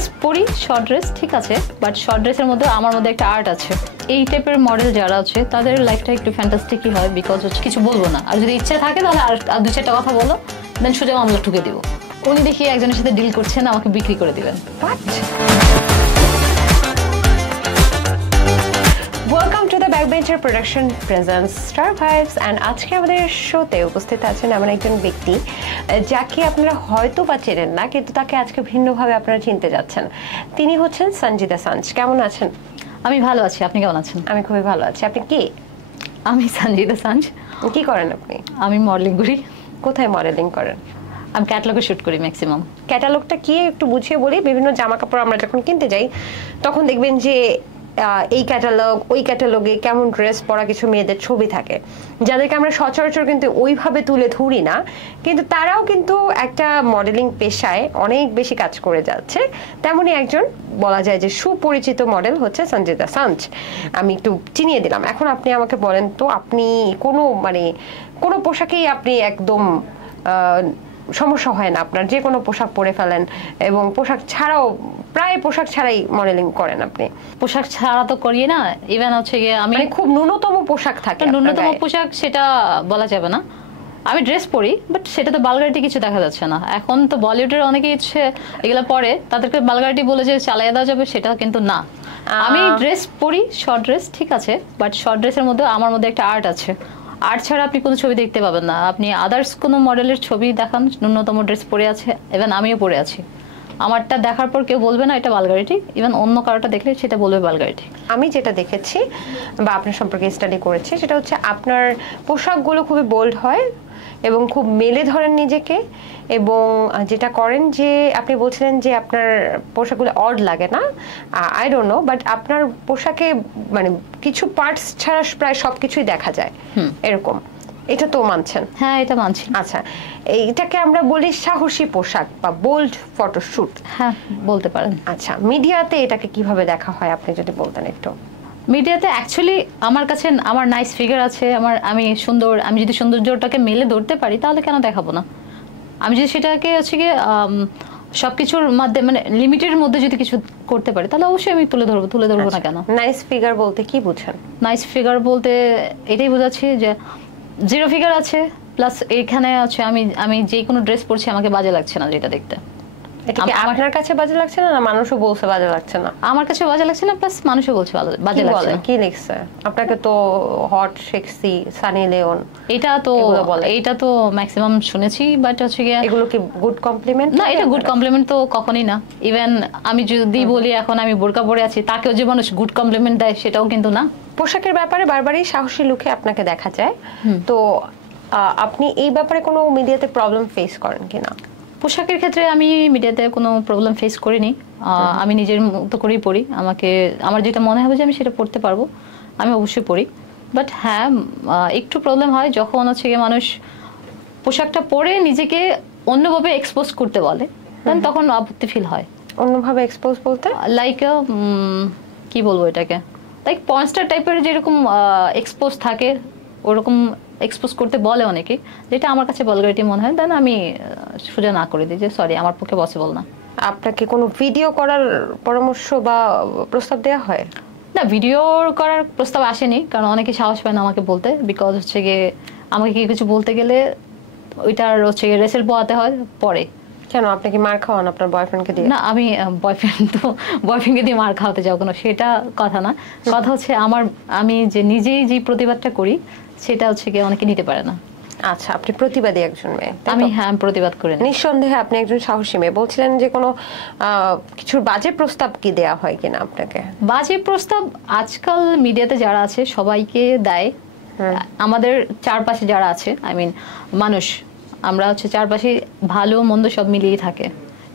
Dress পরি, short dress ঠিক আছে, বাট শর্ট ড্রেসের মধ্যে আমার মধ্যে একটা আর্ট আছে। এই টাইপের মডেল যারা আছে তাদের লাইফটা একটু ফ্যান্টাস্টিকই হয়, বিকজ হচ্ছে কিছু বলবো না, আর যদি ইচ্ছে থাকে তাহলে আর দু চারটা কথা বলো, দেন সোজা মামলা ঠুকে দিব। উনি দেখি একজনের সাথে ডিল করছেন, আমাকে বিক্রি করে দিবেন। Welcome to the backbencher production presents star vibes and আজকে আমাদের শোতে উপস্থিত আছেন এমন একজন ব্যক্তি যাকে আপনারা হয়তো বা চেনেন না, কিন্তু তাকে আজকে ভিন্নভাবে আপনারা চিনতে যাচ্ছেন। তিনি হচ্ছেন সঞ্জিদা সাঞ্জ। কেমন আছেন? আমি ভালো আছি, আপনি কেমন আছেন? আমি খুবই ভালো আছি। আপনি কে? আমি সঞ্জিদা সাঞ্জ। কি করেন আপনি? আমি মডেলিং করি। কোথায় মডেলিং করেন? আমি ক্যাটালগে শুট করি ম্যাক্সিমাম। ক্যাটালগটা কি একটু বুঝিয়ে বলি। বিভিন্ন জামা কাপড় আমরা যখন কিনতে যাই তখন দেখবেন যে এই ক্যাটালগ ওই ক্যাটালগে কেমন ড্রেস পরা কিছু মেয়েদের ছবি থাকে, যাদেরকে আমরা সচরাচর কিন্তু ওইভাবে তুলে ধরি না, কিন্তু তারাও কিন্তু একটা মডেলিং পেশায় অনেক বেশি কাজ করে যাচ্ছে। তেমনই একজন বলা যায় যে সুপরিচিত মডেল হচ্ছে সঞ্জিদা সাঞ্জ। আমি একটু চিনিয়ে দিলাম। এখন আপনি আমাকে বলেন তো, আপনি কোনো পোশাকেই আপনি একদম সমস্যা হয় না আপনার? যে কোনো পোশাক পরে ফেলেন এবং পোশাক ছাড়াও প্রায় পোশাক ছাড়াই মডেলিং করেন আপনি? পোশাক ছাড়া তো করি না, ইভেন হচ্ছে গিয়ে আমি খুব ন্যূনতম পোশাক থাকে। ন্যূনতম পোশাক সেটা বলা যাবে না, আমি ড্রেস পরি, বাট সেটা তো বালগারিটি কিছু দেখা যাচ্ছে না। এখন তো বলিউডের অনেকে ইচ্ছে এগুলো পরে, তাদেরকে বালগারিটি বলে যে চালিয়ে দেওয়া যাবে, সেটা কিন্তু না। আমি ড্রেস পরি, শর্ট ড্রেস ঠিক আছে, বাট শর্ট ড্রেসের মধ্যে আমার মধ্যে একটা আর্ট আছে। আর্ট ছাড়া আপনি কোনো ছবি দেখতে পাবেন না। আপনি আদার্স কোনো মডেলের ছবি দেখান, ন্যূনতম ড্রেস পরে আছে, ইভেন আমিও পরে আছি, আমারটা দেখার পর কেউ বলবে না এটা বালগারিটি, ইভেন অন্য কারোটা দেখলে সেটা বলবে বালগারিটি। আমি যেটা দেখেছি বা আপনার সম্পর্কে স্টাডি করেছি সেটা হচ্ছে আপনার পোশাকগুলো খুবই বোল্ড হয় এবং খুব মেলে ধরেন নিজেকে, এবং যেটা করেন যে আপনি বলছিলেন যে আপনার পোশাকগুলো অড লাগে না, আই ডোন্ট নো, বাট আপনার পোশাকে কিছু পার্টস ছাড়া প্রায় সবকিছুই দেখা যায় এরকম। এটা তো মানছেন? হ্যাঁ, এটা মানছি। আচ্ছা, এইটাকে আমরা বলি সাহসী পোশাক বা বোল্ড ফটোশুট। হ্যাঁ, বলতে পারেন। আচ্ছা, মিডিয়াতে এটাকে কিভাবে দেখা হয় আপনি যদি বলতেন একটু। মিডিয়াতে অ্যাকচুয়ালি আমার কাছে আমার নাইস ফিগার আছে, আমি সুন্দর, আমি যদি সৌন্দর্যটাকে মেলে ধরতে পারি তাহলে কেন দেখাবো না? আমি যদি সেটাকে হচ্ছে গিয়ে সবকিছুর মধ্যে লিমিটের মধ্যে যদি কিছু করতে পারি তাহলে অবশ্যই আমি তুলে ধরবো না কেন? নাইস ফিগার বলতে কি বুঝেন? নাইস ফিগার বলতে এটাই বোঝাচ্ছি যে জিরো ফিগার আছে, প্লাস এখানে আছে আমি যে কোনো ড্রেস পরছি আমাকে বাজে লাগছে না যেটা দেখতে। এটা কি আপনার কাছে বাজে লাগছে না, না মানুষও বলছে বাজে লাগছে না? আমার কাছে বাজে লাগছে না, প্লাস মানুষও বলছে বাজে লাগছে না। কি লিখছে? আপনাকে তো হট, সেক্সি, সানি লিওন এইটা তো ম্যাক্সিমাম শুনেছি, বাট হচ্ছে গিয়ে এগুলো কি গুড কমপ্লিমেন্ট? না, এটা গুড কমপ্লিমেন্ট তো কখনোই না। ইভেন আমি যদি বলি এখন আমি বোরকা পরে আছি, তাকেও যে মানুষ গুড কমপ্লিমেন্ট দেয় সেটাও কিন্তু না। পোশাকের ব্যাপারে বারবারই সাহসী লুকে আপনাকে দেখা যায়, তো আপনি এই ব্যাপারে কোনো মিডিয়াতে প্রবলেম ফেস করেন কিনা? পোশাকের ক্ষেত্রে আমি মিডিয়াতে কোনো প্রবলেম ফেস করিনি। আমি নিজের মতো করেই পড়ি, আমার যেটা মনে হবে যে আমি সেটা পড়তে পারবো আমি অবশ্যই পড়ি। বাট হ্যাঁ, একটু প্রবলেম হয় যখন হচ্ছে গিয়ে মানুষ পোশাকটা পরে নিজেকে অন্যভাবে এক্সপোজ করতে বলে, তখন আপত্তি ফিল হয়। অন্যভাবে এক্সপোজ বলতে লাইক কি বলবো এটাকে, লাইক পয়েন্টার টাইপের যেরকম এক্সপোজ থাকে ওরকম এক্সপোজ করতে বলে অনেকে, যেটা আমার কাছে ভালগারিটি মনে হয়, দেন আমি সোজা না করে দিই যে সরি, আমার পক্ষে পসিবল না। আপনাকে কোনো ভিডিও করার পরামর্শ বা প্রস্তাব দেওয়া হয়? না, ভিডিও করার প্রস্তাব আসেনি, কারণ অনেকে সাহস পায় না আমাকে বলতে, বিকজ হচ্ছে গিয়ে আমাকে কিছু বলতে গেলে ওইটার হচ্ছে গিয়ে রেসেল পোয়াতে হয় পরে। কেন, আপনি কি মার খাওয়ান আপনার বয়ফ্রেন্ডকে দিয়ে? না, আমি বয়ফ্রেন্ডকে দিয়ে মার খাওয়াতে যাও কোনো সেটা কথা না। কথা হচ্ছে আমি যে নিজেই যে প্রতিবাদটা করি সেটা হচ্ছে গিয়ে অনেকে নিতে পারে না। আচ্ছা, আপনি প্রতিবাদী একজন মেয়ে? আমি প্রতিবাদ করি। নিঃসন্দেহে আপনি একজন সাহসী মেয়ে। বলছিলেন যে কোনো কিছুর বাজে প্রস্তাব কি দেয়া হয় কিনা আপনাকে? বাজে প্রস্তাব আজকাল মিডিয়াতে যারা আছে সবাইকে দেয়। আমাদের চারপাশে যারা আছে মানুষ, আমরা হচ্ছে চারপাশে ভালো মন্দ সব মিলিয়ে থাকে।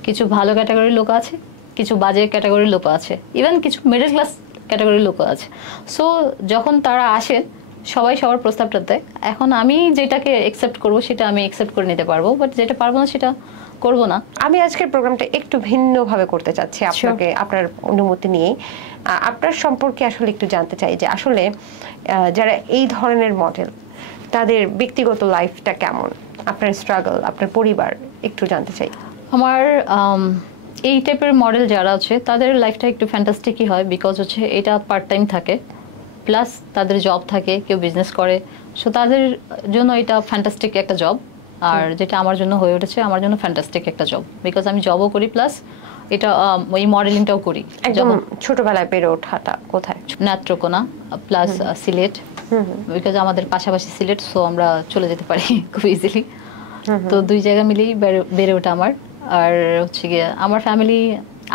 কিছু ভালো ক্যাটাগরির লোক আছে, কিছু বাজে ক্যাটাগরির লোক আছে, ইভেন কিছু মিডল ক্লাস ক্যাটাগরির লোক আছে। সো যখন তারা আসে সবাই সবার প্রস্তাবটা দেয়। এখন আমি যেটাকে একসেপ্ট করবো সেটা আমি একসেপ্ট করে নিতে পারবো, বাট যেটা পারবো না সেটা করব না। আমি আজকের প্রোগ্রামটা একটু ভিন্নভাবে করতে চাচ্ছি আপনাকে, আপনার অনুমতি নিয়ে আপনার সম্পর্কে আসলে একটু জানতে চাই যে আসলে যারা এই ধরনের মডেল তাদের ব্যক্তিগত লাইফটা কেমন, আপনার স্ট্রাগল, আপনার পরিবার একটু জানতে চাই। আমার এই টাইপের মডেল যারা আছে তাদের লাইফটা একটু ফ্যান্টাস্টিকই হয়, বিকজ হচ্ছে এটা পার্ট টাইম থাকে, প্লাস তাদের জব থাকে, কেউ বিজনেস করে, সো তাদের জন্য এটা ফ্যান্টাস্টিক একটা জব। আর যেটা আমার জন্য হয়ে উঠেছে, আমার জন্য ফ্যান্টাস্টিক একটা জব, বিকজ আমি জবও করি প্লাস এটা এই মডেলিংটাও করি। একদম ছোটবেলায় বেড়ে ওঠাটা কোথায়? নেত্রকোনা প্লাস সিলেট, বিকজ আমাদের পাশাপাশি সিলেট, সো আমরা চলে যেতে পারি খুব ইজিলি। তো দুই জায়গা মিলেই বেড়ে ওঠা আমার। আর হচ্ছে গিয়ে আমার ফ্যামিলি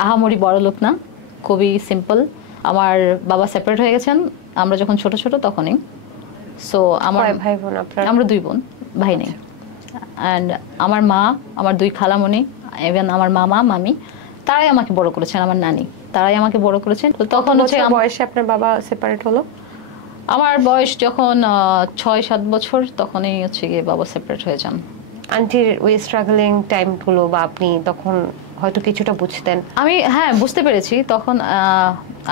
আহামরি বড় লোক না, খুবই সিম্পল। আমার বাবা সেপারেট হয়ে গেছেন আমরা যখন ছোট ছোট তখনই। সো আমার ভাই বোন আপনার? আমরা 2 বোন, ভাই নেই। অ্যান্ড আমার মা, আমার 2 খালামণি, ইভেন আমার মামা মামি, তারাই আমাকে বড় করেছেন, আমার নানি, তারাই আমাকে বড় করেছেন। তো তখন হচ্ছে বয়সে আপনার বাবা সেপারেট হলো? আমার বয়স যখন 6-7 বছর, তখনই হচ্ছে গিয়ে বাবা সেপারেট হয়ে যান। আন্টির ওই স্ট্রাগলিং টাইমগুলো বা আপনি তখন হয়তো কিছুটা বুঝতেন? আমি হ্যাঁ বুঝতে পেরেছি তখন।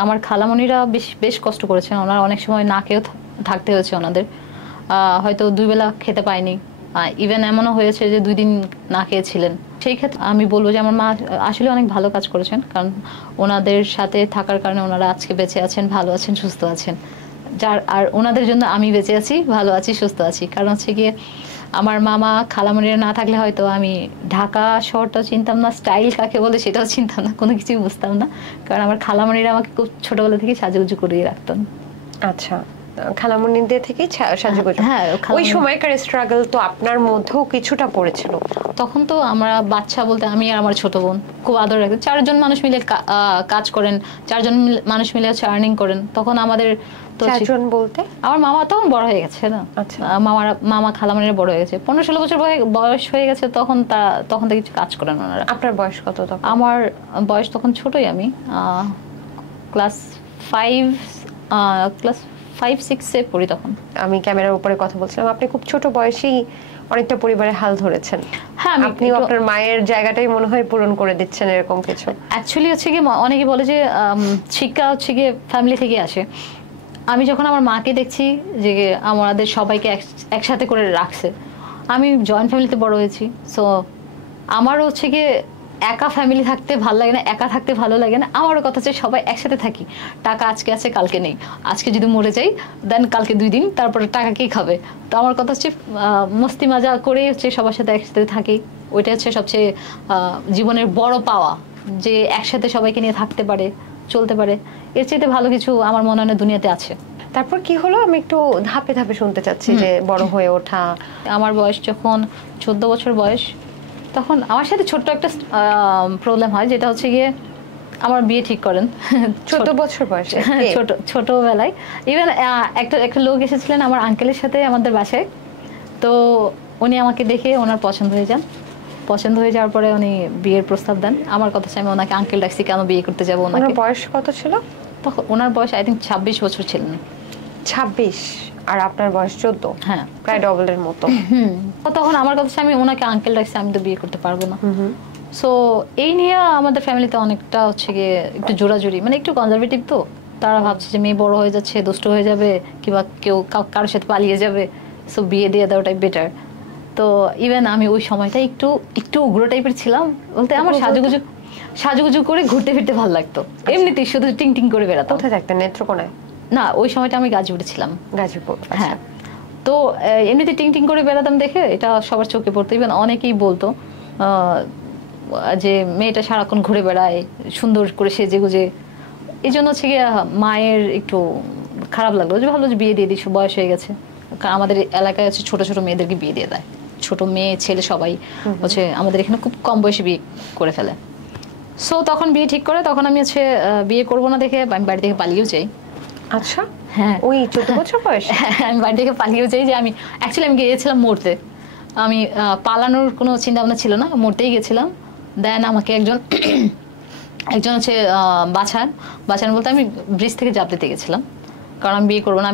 আমার খালামণিরা বেশ কষ্ট করেছেন, ওনারা অনেক সময় না খেয়েও থাকতে হয়েছে ওনাদের, হয়তো 2 বেলা খেতে পায়নি, ইভেন এমনও হয়েছে যে 2 দিন না খেয়েছিলেন। সেই ক্ষেত্রে আমি বলবো যে আমার মা আসলে অনেক ভালো কাজ করেছেন, কারণ ওনাদের সাথে থাকার কারণে ওনারা আজকে বেঁচে আছেন, ভালো আছেন, সুস্থ আছেন। আর ওনাদের জন্য আমি বেঁচে আছি, ভালো আছি, সুস্থ আছি। কারণ হচ্ছে গিয়ে আমার মামা খালামণিরা না থাকলে হয়তো আমি ঢাকা শহরটাও চিনতাম না, স্টাইল কাকে বলে সেটাও চিনতাম না, কোনো কিছুই বুঝতাম না, কারণ আমার খালামণিরা আমাকে খুব ছোটবেলা থেকে সাজুগুজু করিয়ে রাখতেন। আচ্ছা, খালামণিদের থেকে সাজুগুজু। হ্যাঁ, ওই সময়কার স্ট্রাগল তো আপনার মধ্যেও কিছুটা পড়েছিল। তখন তো আমরা বাচ্চা বলতে আমি আর আমার ছোট বোন খুব আদর রাখতেন। 4 জন মানুষ মিলে কাজ করেন, 4 জন মানুষ মিলে হচ্ছে আর্নিং করেন। তখন আমাদের তো 4 জন বলতে আমার মামা তখন বড় হয়ে গেছে না, মামা খালামণিরা বড় হয়ে গেছে, 15-16 বছর বয়স হয়ে গেছে, তখন থেকে কিছু কাজ করেন ওনারা। আপনার বয়স কত তখন? আমার বয়স তখন ছোটই, আমি ক্লাস 5-6-এ পড়ি তখন। আমি ক্যামেরার উপরে কথা বলছিলাম, আপনি খুব ছোট বয়সেই অনেকটা পরিবারের হাল ধরেছেন। হ্যাঁ, আপনিও আপনার মায়ের জায়গাটাই মনে হয় পূরণ করে দিচ্ছেন এরকম কিছু। অ্যাকচুয়ালি হচ্ছে কি, অনেকে বলে যে শিক্ষা হচ্ছে গিয়ে ফ্যামিলি থেকে আসে। আমি যখন আমার মাকে দেখছি যে আমাদের সবাইকে একসাথে করে রাখছে, আমি জয়েন্ট ফ্যামিলিতে বড় হয়েছি, সো আমারও হচ্ছে গিয়ে একা ফ্যামিলি থাকতে ভালো লাগে না, একা থাকতে ভালো লাগে না। আমারও কথা হচ্ছে সবাই একসাথে থাকি, টাকা আজকে আছে কালকে নেই, আজকে যদি মরে যাই দেন কালকে 2 দিন, তারপরে টাকা কে খাবে। তো আমার কথা হচ্ছে মস্তি মাজা করেই হচ্ছে সবার সাথে একসাথে থাকি, ওইটা হচ্ছে সবচেয়ে জীবনের বড় পাওয়া, যে একসাথে সবাইকে নিয়ে থাকতে পারে, চলতে পারে। এর চাইতে ভালো কিছু আমার মনে হয় দুনিয়াতে আছে। তারপর কি হলো, আমি একটু ধাপে ধাপে শুনতে চাচ্ছি, যে বড় হয়ে ওঠা। আমার বয়স যখন 14 বছর বয়স, তখন আমার সাথে ছোট্ট একটা প্রবলেম হয়, যেটা হচ্ছে গিয়ে আমার বিয়ে ঠিক করেন 14 বছর বয়সে? ছোটবেলায় ইভেন একটা লোক এসেছিলেন আমার আঙ্কেলের সাথে আমাদের বাসায়। তো উনি আমাকে দেখে ওনার পছন্দ হয়ে যাওয়ার পরে উনি বিয়ের প্রস্তাব দেন। আমার কথা হচ্ছে আমি ওনাকে আঙ্কেল ডাকছি, কেন বিয়ে করতে যাবো ওনাকে। ওনার বয়স কত ছিল তখন? ওনার বয়স আই থিঙ্ক 26 বছর ছিলেন। 26 আর আপনার বয়স 14? হ্যাঁ, প্রায় ডবলের মতো। তখন আমার কথা হচ্ছে আমি ওনাকে আঙ্কেল ডাকছি, আমি তো বিয়ে করতে পারবো না। সো এই নিয়ে আমাদের ফ্যামিলিতে অনেকটা হচ্ছে গিয়ে একটু জোরাজুরি, মানে একটু কনজারভেটিভ, তো তারা ভাবছে যে মেয়ে বড় হয়ে যাচ্ছে, দুষ্ট হয়ে যাবে, কিংবা কেউ কারোর সাথে পালিয়ে যাবে, সো বিয়ে দিয়ে দেওয়াটাই বেটার। তো ইভেন আমি ওই সময়টা একটু উগ্র টাইপের ছিলাম, বলতে আমার সাজুগুজু করে ঘুরতে ফিরতে ভালো লাগতো, এমনিতেই শুধু টিং টিং করে বেড়াতাম। কোথায় থাকতেন? নেত্রকোনায়? না, ওই সময়টা আমি গাজীপুরে ছিলাম। গাজীপুর? হ্যাঁ। তো এমনিতে টিং টিং করে বেড়াতাম দেখে এটা সবার চোখে পড়তো, ইভেন অনেকেই বলতো যে মেয়েটা সারাক্ষণ ঘুরে বেড়ায় সুন্দর করে সেজে গুজে। এই জন্য হচ্ছে গিয়ে মায়ের একটু খারাপ লাগলো, যে ভাবলো যে বিয়ে দিয়ে দিস, বয়স হয়ে গেছে। কারণ আমাদের এলাকায় হচ্ছে ছোট ছোট মেয়েদেরকে বিয়ে দিয়ে দেয়, ছোট মেয়ে ছেলে সবাই হচ্ছে আমাদের এখানে খুব কম বয়সে বিয়ে করে ফেলে। সো তখন বিয়ে ঠিক করে, তখন আমি হচ্ছে বিয়ে করবো না দেখে আমি বাড়ি থেকে পালিয়েও যাই। আচ্ছা, হ্যাঁ, ওই 14 বছর বয়সে? আমি বাড়ি থেকে পালিয়েও যাই, যে আমি গিয়েছিলাম মরতে। আমি পালানোর কোনো চিন্তা ভাবনা ছিল না, মরতেই গেছিলাম। দেন আমাকে একজন হচ্ছে বাঁচান বলতে আমি ব্রিজ থেকে ঝাঁপ দিতে গেছিলাম, কারণ আমি বিয়ে করবো না।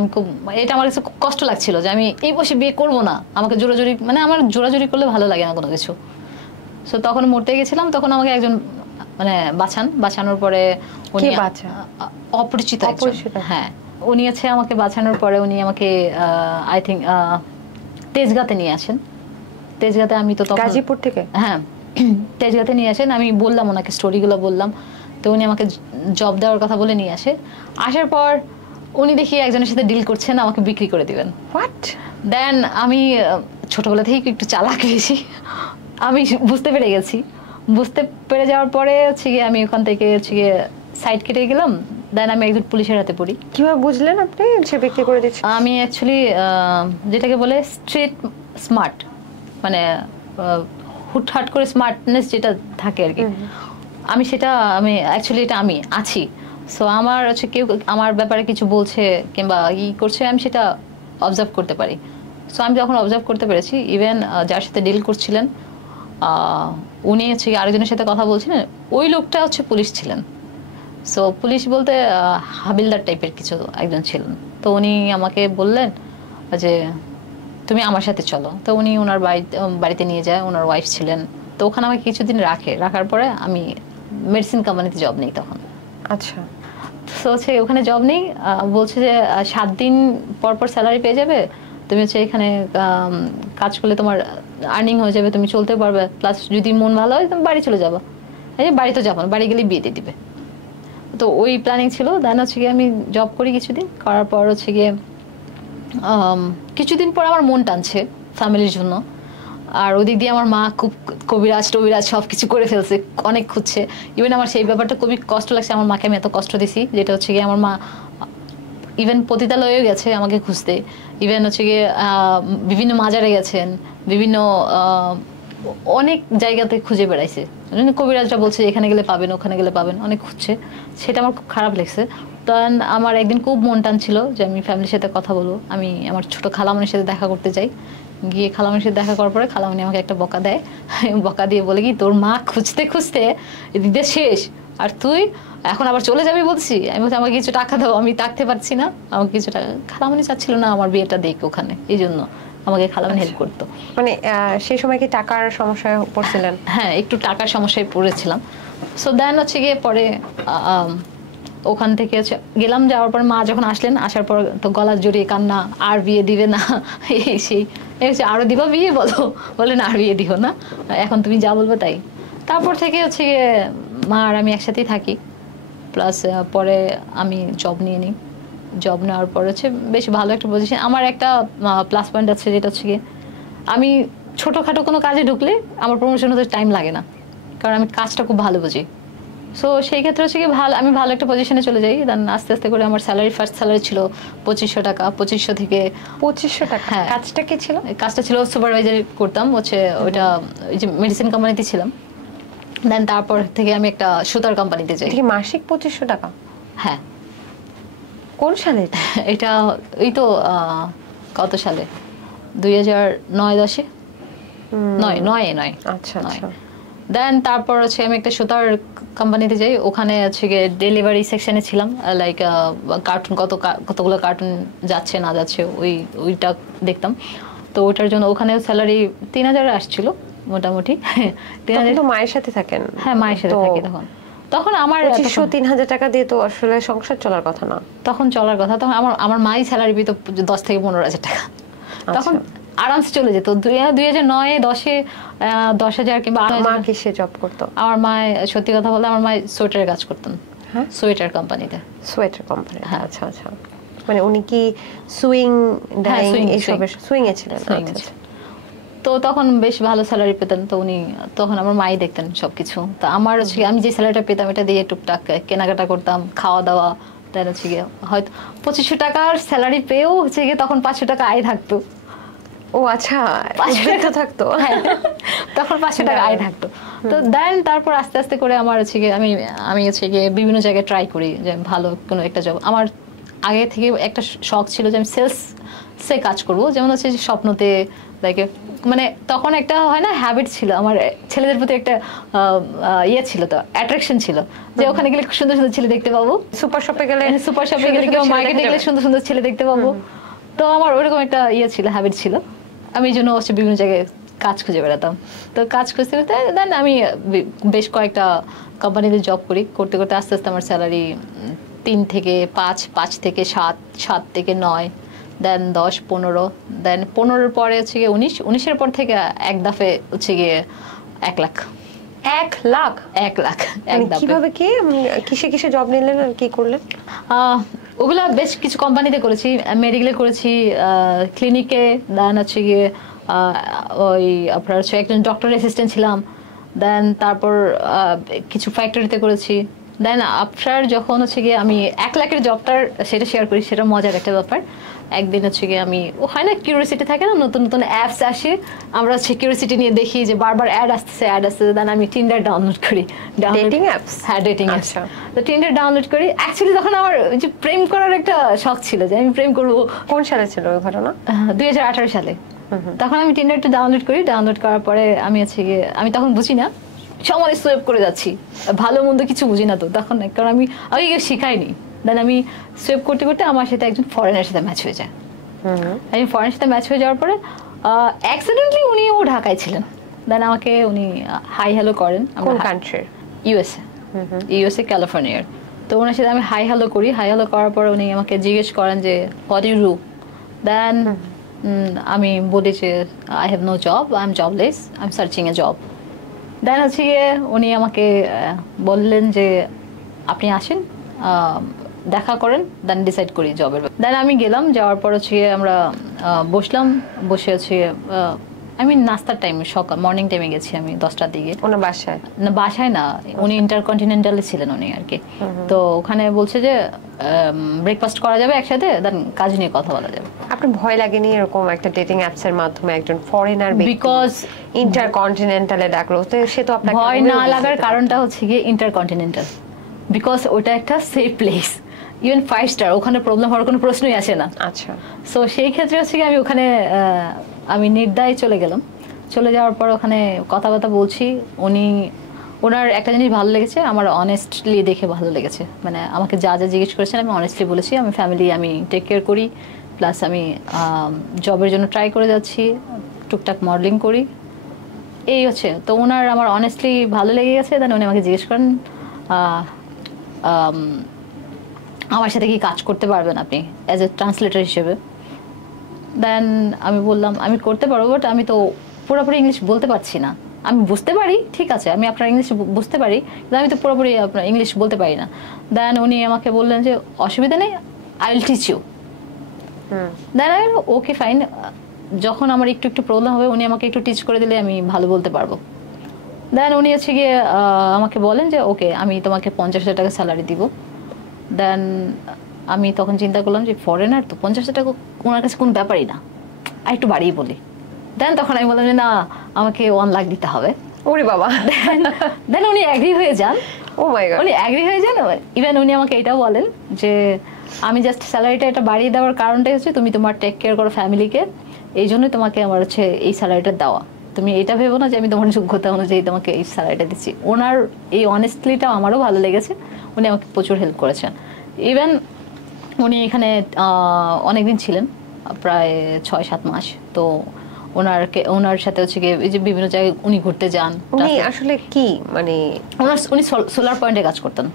এটা আমার কাছে খুব কষ্ট লাগছিল যে আমি এই বয়সে বিয়ে করবো না, আমাকে জোরাজুরি, মানে আমার জোরাজুরি করলে ভালো লাগে না কোনো কিছু। সো তখন মরতে গেছিলাম, তখন আমাকে একজন মানে বাঁচানোর পরে উনি অপরিচিত, হ্যাঁ, উনি আছে আমাকে বাঁচানোর পরে উনি আমাকে আই থিঙ্ক তেজগাঁতে নিয়ে আসেন। তেজগাঁতে আমি তো তখন গাজীপুর থেকে? হ্যাঁ, তেজগাঁতে নিয়ে আসেন। আমি বললাম ওনাকে, স্টোরিগুলো বললাম, তো উনি আমাকে জব দেওয়ার কথা বলে নিয়ে আসে। আসার পর উনি দেখি একজনের সাথে ডিল করছেন আমাকে বিক্রি করে দিবেন। হোয়াট? দেন আমি ছোটবেলা থেকে একটু চালাক বেশি, আমি বুঝতে পেরে গেছি। বুঝতে পেরে যাওয়ার পরে হচ্ছে গিয়ে আমি ওখান থেকে হচ্ছে গিয়ে সাইড কেটে গেলাম। দেন আমি একজন পুলিশের হাতে পড়ি। কিভাবে বুঝলেন আপনি সে বিক্রি করে দিচ্ছে? আমি অ্যাকচুয়ালি যেটাকে বলে স্ট্রিট স্মার্ট, মানে হুটহাট করে স্মার্টনেস যেটা থাকে আর কি, আমি অ্যাকচুয়ালি এটা আমি আছি। সো আমার হচ্ছে কেউ আমার ব্যাপারে কিছু বলছে কিংবা করছে, আমি সেটা অবজার্ভ করতে পারি। সো আমি যখন অবজার্ভ করতে পেরেছি, ইভেন যার সাথে ডিল করছিলেন উনি হচ্ছে আরেকজনের সাথে কথা বলছিলেন, ওই লোকটা হচ্ছে পুলিশ ছিলেন। সো পুলিশ বলতে হাবিলদার টাইপের কিছু একজন ছিলেন। তো উনি আমাকে বললেন যে তুমি আমার সাথে চলো। তো উনি ওনার বাড়িতে নিয়ে যায়, ওনার ওয়াইফ ছিলেন। তো ওখানে আমাকে কিছুদিন রাখার পরে আমি মেডিসিন কোম্পানিতে জব নেই তখন। আচ্ছা। তো হচ্ছে ওখানে জব নেই, বলছে যে 7 দিন পর পর স্যালারি পেয়ে যাবে, তুমি হচ্ছে এখানে কাজ করলে তোমার আর্নিং হয়ে যাবে, তুমি চলতে পারবে, প্লাস যদি মন ভালো হয় তুমি বাড়ি চলে যাবো। এই বাড়ি তো যাবো না, বাড়ি গেলে বিয়ে দিয়ে দিবে। তো ওই প্ল্যানিং ছিল। দেন হচ্ছে গিয়ে আমি জব করি কিছুদিন, করার পর হচ্ছে গিয়ে কিছুদিন পর আমার মন টানছে ফ্যামিলির জন্য। আর ওদিক দিয়ে আমার মা খুব কবিরাজ টবিরাজ সব কিছু করে ফেলছে, অনেক খুঁজছে। ইভেন আমার সেই ব্যাপারটা খুবই কষ্ট লাগছে, আমার মাকে আমি এত কষ্ট দিছি, যেটা হচ্ছে গিয়ে আমার মা ইভেন পতিতালয়েও গেছে আমাকে খুঁজতে, ইভেন হচ্ছে গিয়ে বিভিন্ন মাজারে গেছেন, বিভিন্ন অনেক জায়গাতে খুঁজে বেড়াইছে। কবিরাজরা বলছে এখানে গেলে পাবেন, ওখানে গেলে পাবেন, অনেক খুঁজছে। সেটা আমার খুব খারাপ লাগছে। তখন আমার একদিন খুব মন টানছিল যে আমি ফ্যামিলির সাথে কথা বলবো, আমি আমার ছোট খালামণির সাথে দেখা করতে যাই। গিয়ে খালামণির সাথে দেখা করার পরে খালামণি আমাকে একটা বকা দেয়, বকা দিয়ে বলে কি তোর মা খুঁজতে খুঁজতে এদিকে শেষ, আর তুই এখন আবার চলে যাবি বলছি। আমি বলছি আমাকে কিছু টাকা দাও, আমি থাকতে পারছি না, আমাকে কিছু টাকা। খালামণি চাচ্ছিল না আমার বিয়েটা দেখ ওখানে, এই জন্য আমাকে খালামণি হেল্প করতো। মানে সেই সময় কি টাকার সমস্যায় পড়ছিলেন? হ্যাঁ, একটু টাকার সমস্যায় পড়েছিলাম। সো দেন হচ্ছে গিয়ে পরে ওখান থেকে গেলাম। যাওয়ার পর মা যখন আসলেন, আসার পর তো গলা জড়িয়ে কান্না, আর বিয়ে দিবে না, এই সেই হচ্ছে আরো দিবা বিয়ে, বলেন আর বিয়ে দিও না, এখন তুমি যা বলবে তাই। তারপর থেকে হচ্ছে গিয়ে মা আর আমি একসাথেই থাকি। প্লাস পরে আমি জব নিয়ে নিই। জব নেওয়ার পর হচ্ছে বেশ ভালো একটা পজিশন। আমার একটা প্লাস পয়েন্ট আছে, যেটা হচ্ছে গিয়ে আমি ছোটোখাটো কোনো কাজে ঢুকলে আমার প্রমোশন হতে টাইম লাগে না, কারণ আমি কাজটা খুব ভালো বুঝি। সো সেই ক্ষেত্রে হচ্ছে কি আমি ভালো একটা পজিশনে চলে যাই। দেন আস্তে আস্তে করে আমার ফার্স্ট স্যালারি ছিল 2500 টাকা। 2500 থেকে 2500 টাকা? হ্যাঁ। কাজটা কি ছিল? কাজটা ছিল সুপারভাইজার করতাম, হচ্ছে ওইটা ওই যে মেডিসিন কোম্পানিতে ছিলাম। দেন তারপর থেকে আমি একটা সুতার কোম্পানিতে যাই। মাসিক 2500 টাকা? হ্যাঁ। কোন সালে? এটা এই তো কত সালে, 2009-10-এ, নয়। আচ্ছা আচ্ছা। দেন তারপর হচ্ছে আমি একটা সুতার কোম্পানিতে যাই। ওখানে হচ্ছে গিয়ে ডেলিভারি সেকশনে ছিলাম, লাইক কার্টুন কতগুলো কার্টুন যাচ্ছে না যাচ্ছে ওইটা দেখতাম। তো ওইটার জন্য ওখানেও স্যালারি 3000 আসছিল মোটামুটি। 3000। তো মায়ের সাথে থাকেন? হ্যাঁ, মায়ের সাথে থাকি। তখন আমার 2500-3000 টাকা দিয়ে তো আসলে সংসার চলার কথা না। তখন চলার কথা, তখন আমার মাই স্যালারি পেত 10 থেকে 15,000 টাকা। তখন আরামসে চলে যেত। 2009-10-এ 10,000 কিংবা 8,000। মা কিসে জব করতো? আমার মা, সত্যি কথা বলতে, আমার মা সোয়েটারের কাজ করতেন। হ্যাঁ, সোয়েটার কোম্পানিতে। Sweater company? হ্যাঁ। আচ্ছা আচ্ছা। মানে উনি কি সুইং ডাইং এইসবের সুইং এ ছিলেন? আচ্ছা। তো তখন বেশ ভালো স্যালারি পেতেন। তো উনি তখন আমার মাই দেখতেন সবকিছু। তো আমার হচ্ছে আমি যে স্যালারিটা পেতাম এটা দিয়ে টুকটাক কেনাকাটা করতাম, খাওয়া দাওয়া। তাই হচ্ছে গিয়ে হয়তো 2500 টাকার স্যালারি পেয়েও হচ্ছে গিয়ে তখন 500 টাকা আয় থাকতো। ও আচ্ছা, 500 থাকতো। হ্যাঁ, তখন 500 টাকা আয় থাকতো। তো দেন তারপর আস্তে আস্তে করে আমার হচ্ছে গিয়ে আমি হচ্ছে গিয়ে বিভিন্ন জায়গায় ট্রাই করি যে ভালো কোনো একটা জব। আমার আগে থেকে একটা শখ ছিল যে আমি সেলসে কাজ করব, যেমন হচ্ছে স্বপ্নতে, লাইক মানে তখন একটা হয় না হ্যাবিট ছিল আমার, ছেলেদের প্রতি একটা ছিল, তো অ্যাট্রাকশন ছিল যে ওখানে গেলে সুন্দর সুন্দর ছেলে দেখতে পাবো, সুপার শপে গেলে মার্কেটে গেলে সুন্দর সুন্দর ছেলে দেখতে পাবো। তো আমার ওইরকম একটা ছিল, হ্যাবিট ছিল। আমি এই জন্য হচ্ছে বিভিন্ন জায়গায় কাজ খুঁজে বেড়াতাম। তো কাজ খুঁজতে খুঁজতে দেন আমি বেশ কয়েকটা কোম্পানিতে জব করতে করতে আস্তে আস্তে আমার স্যালারি 3 থেকে 5, 5 থেকে 7, 7 থেকে 9, দেন 10, 15, দেন 15-র পরে হচ্ছে গিয়ে 19, 19-এর পর থেকে এক দফে হচ্ছে গিয়ে 1 লাখ। 1 লাখ? 1 লাখ কিভাবে কি কিসে কিসে জব নিলেন আর কি করলেন? ওগুলা বেশ কিছু কোম্পানিতে করেছি, মেডিকেলে করেছি, ক্লিনিকে, দেন হচ্ছে গিয়ে ওই আপনার হচ্ছে একজন ডক্টর অ্যাসিস্ট্যান্ট ছিলাম, দেন তারপর কিছু ফ্যাক্টরিতে করেছি। দেন আফটার যখন হচ্ছে গিয়ে আমি 1 লাখের জবটার সেটা শেয়ার করি, সেটা মজার একটা ব্যাপার। একদিন হচ্ছে গিয়ে আমি হয় না কিউরিওসিটি থাকে না, নতুন নতুন অ্যাপস আসে, আমরা হচ্ছে কিউরিওসিটি নিয়ে দেখি যে বারবার অ্যাড আসতেছে। দেন আমি টিন্ডার ডাউনলোড করি। Dating apps? হ্যাঁ, ডেটিং অ্যাপস। তো টিন্ডার ডাউনলোড করি। অ্যাকচুয়ালি তখন আমার যে প্রেম করার একটা শখ ছিল যে আমি প্রেম করবো। কোন সালে ছিল ওই ঘটনা? 2018 সালে। তখন আমি টিন্ডারটা ডাউনলোড করি। ডাউনলোড করার পরে আমি হচ্ছে গিয়ে, আমি তখন বুঝি না, সমানে সোয়েপ করে যাচ্ছি, ভালো মন্দ কিছু বুঝি না তো তখন, কারণ আমি আগে কেউ শিখাইনি। দেন আমি সোয়েপ করতে করতে আমার সাথে একজন ফরেনের সাথে ম্যাচ হয়ে যায়। আমি ফরেনের সাথে ম্যাচ হয়ে যাওয়ার পরে অ্যাক্সিডেন্টলি ও ঢাকায় ছিলেন। দেন আমাকে উনি হাই হ্যালো করেন। কোন কান্ট্রির? ইউএসএ ক্যালিফোর্নিয়ার। তো ওনার সাথে আমি হাই হ্যালো করি। হাই হ্যালো করার পর উনি আমাকে জিজ্ঞেস করেন যে হোয়াট ইউ ডু। দেন আমি বলি যে I have no job, I am jobless, I am searching a job. Then হচ্ছে গিয়ে উনি আমাকে বললেন যে আপনি আসেন, দেখা করেন, দেন ডিসাইড করি জবের। দেন আমি গেলাম, যাওয়ার পর হচ্ছে আমরা বসলাম, বসে হচ্ছে আমি নাস্তার টাইমে, সকাল মর্নিং টাইমে গেছি আমি 10টার দিকে। ওনার বাসায়? না, বাসায় না, উনি ইন্টারকন্টিনেন্টালে ছিলেন উনি আর কি। তো ওখানে বলছে যে ব্রেকফাস্ট করা যাবে একসাথে, দেন কাজ নিয়ে কথা বলা যাবে। আপনার ভয় লাগেনি এরকম একটা ডেটিং অ্যাপস এর মাধ্যমে একজন ফরেনার বিকজ ইন্টারকন্টিনেন্টালে ডাকলো? তো সে তো আপনাকে ভয় না লাগার কারণটা হচ্ছে গিয়ে ইন্টারকন্টিনেন্টাল, বিকজ ওটা একটা সেফ প্লেস, ইভেন 5 স্টার, ওখানে প্রবলেম হওয়ার কোনো প্রশ্নই আসে না। আচ্ছা। সো সেই ক্ষেত্রে হচ্ছে আমি ওখানে আমি নির্দ্বায় চলে গেলাম। চলে যাওয়ার পর ওখানে কথাবার্তা বলছি। ওনার একটা জিনিস ভালো লেগেছে, আমার অনেস্টলি দেখে ভালো লেগেছে। মানে আমাকে যা যা জিজ্ঞেস করেছেন আমি অনেস্টলি বলেছি। আমি ফ্যামিলি আমি টেক কেয়ার করি, প্লাস আমি জবের জন্য ট্রাই করে যাচ্ছি, টুকটাক মডেলিং করি, এই হচ্ছে। তো ওনার আমার অনেস্টলি ভালো লেগে গেছে। দেন উনি আমাকে জিজ্ঞেস করেন আমার সাথে কি কাজ করতে পারবেন আপনি অ্যাজ এ ট্রান্সলেটর হিসেবে। দেন আমি বললাম আমি করতে পারবো, বাট আমি তো পুরোপুরি ইংলিশ বলতে পারছি না। আমি বুঝতে পারি, ঠিক আছে, আমি আপনার ইংলিশ বুঝতে পারি, কিন্তু আমি তো পুরোপুরি আপনার ইংলিশ বলতে পারি না। দেন উনি আমাকে বললেন যে অসুবিধা নেই, আই উইল টিচ ইউ। দেন আমি ওকে ফাইন, যখন আমার একটু একটু প্রবলেম হবে উনি আমাকে একটু টিচ করে দিলে আমি ভালো বলতে পারবো। দেন উনি হচ্ছে গিয়ে আমাকে বলেন যে ওকে আমি তোমাকে 50,000 টাকা স্যালারি দিব। দেন আমি তখন চিন্তা করলাম যে ফরেনার তো 50,000 টাকা ওনার কাছে কোনো ব্যাপারই না, আর একটু বাড়িয়ে বলি। দেন তখন আমি বললাম যে না, আমাকে 1 লাখ দিতে হবে। ওরে বাবা! দেন উনি অ্যাগ্রি হয়ে যান। ও মাই গড! উনি অ্যাগ্রি হয়ে যান। ইভেন উনি আমাকে এটাও বলেন যে আমি জাস্ট স্যালারিটা এটা বাড়িয়ে দেওয়ার কারণটাই হচ্ছে তুমি তোমার টেক কেয়ার করো ফ্যামিলিকে, এই জন্যই তোমাকে আমার হচ্ছে এই স্যালারিটা দেওয়া। তুমি এটা ভেবো না যে আমি তোমার যোগ্যতা অনুযায়ী তোমাকে এই স্যালারিটা দিচ্ছি। ওনার এই অনেস্টলিটা আমারও ভালো লেগেছে। উনি আমাকে প্রচুর হেল্প করেছেন। ইভেন উনি এখানে অনেকদিন ছিলেন, প্রায় 6-7 মাস। তো ওনার সাথে হচ্ছে গিয়ে এই যে বিভিন্ন জায়গায় উনি ঘুরতে যান। উনি আসলে কি মানে উনি সোলার পয়েন্টে কাজ করতেন,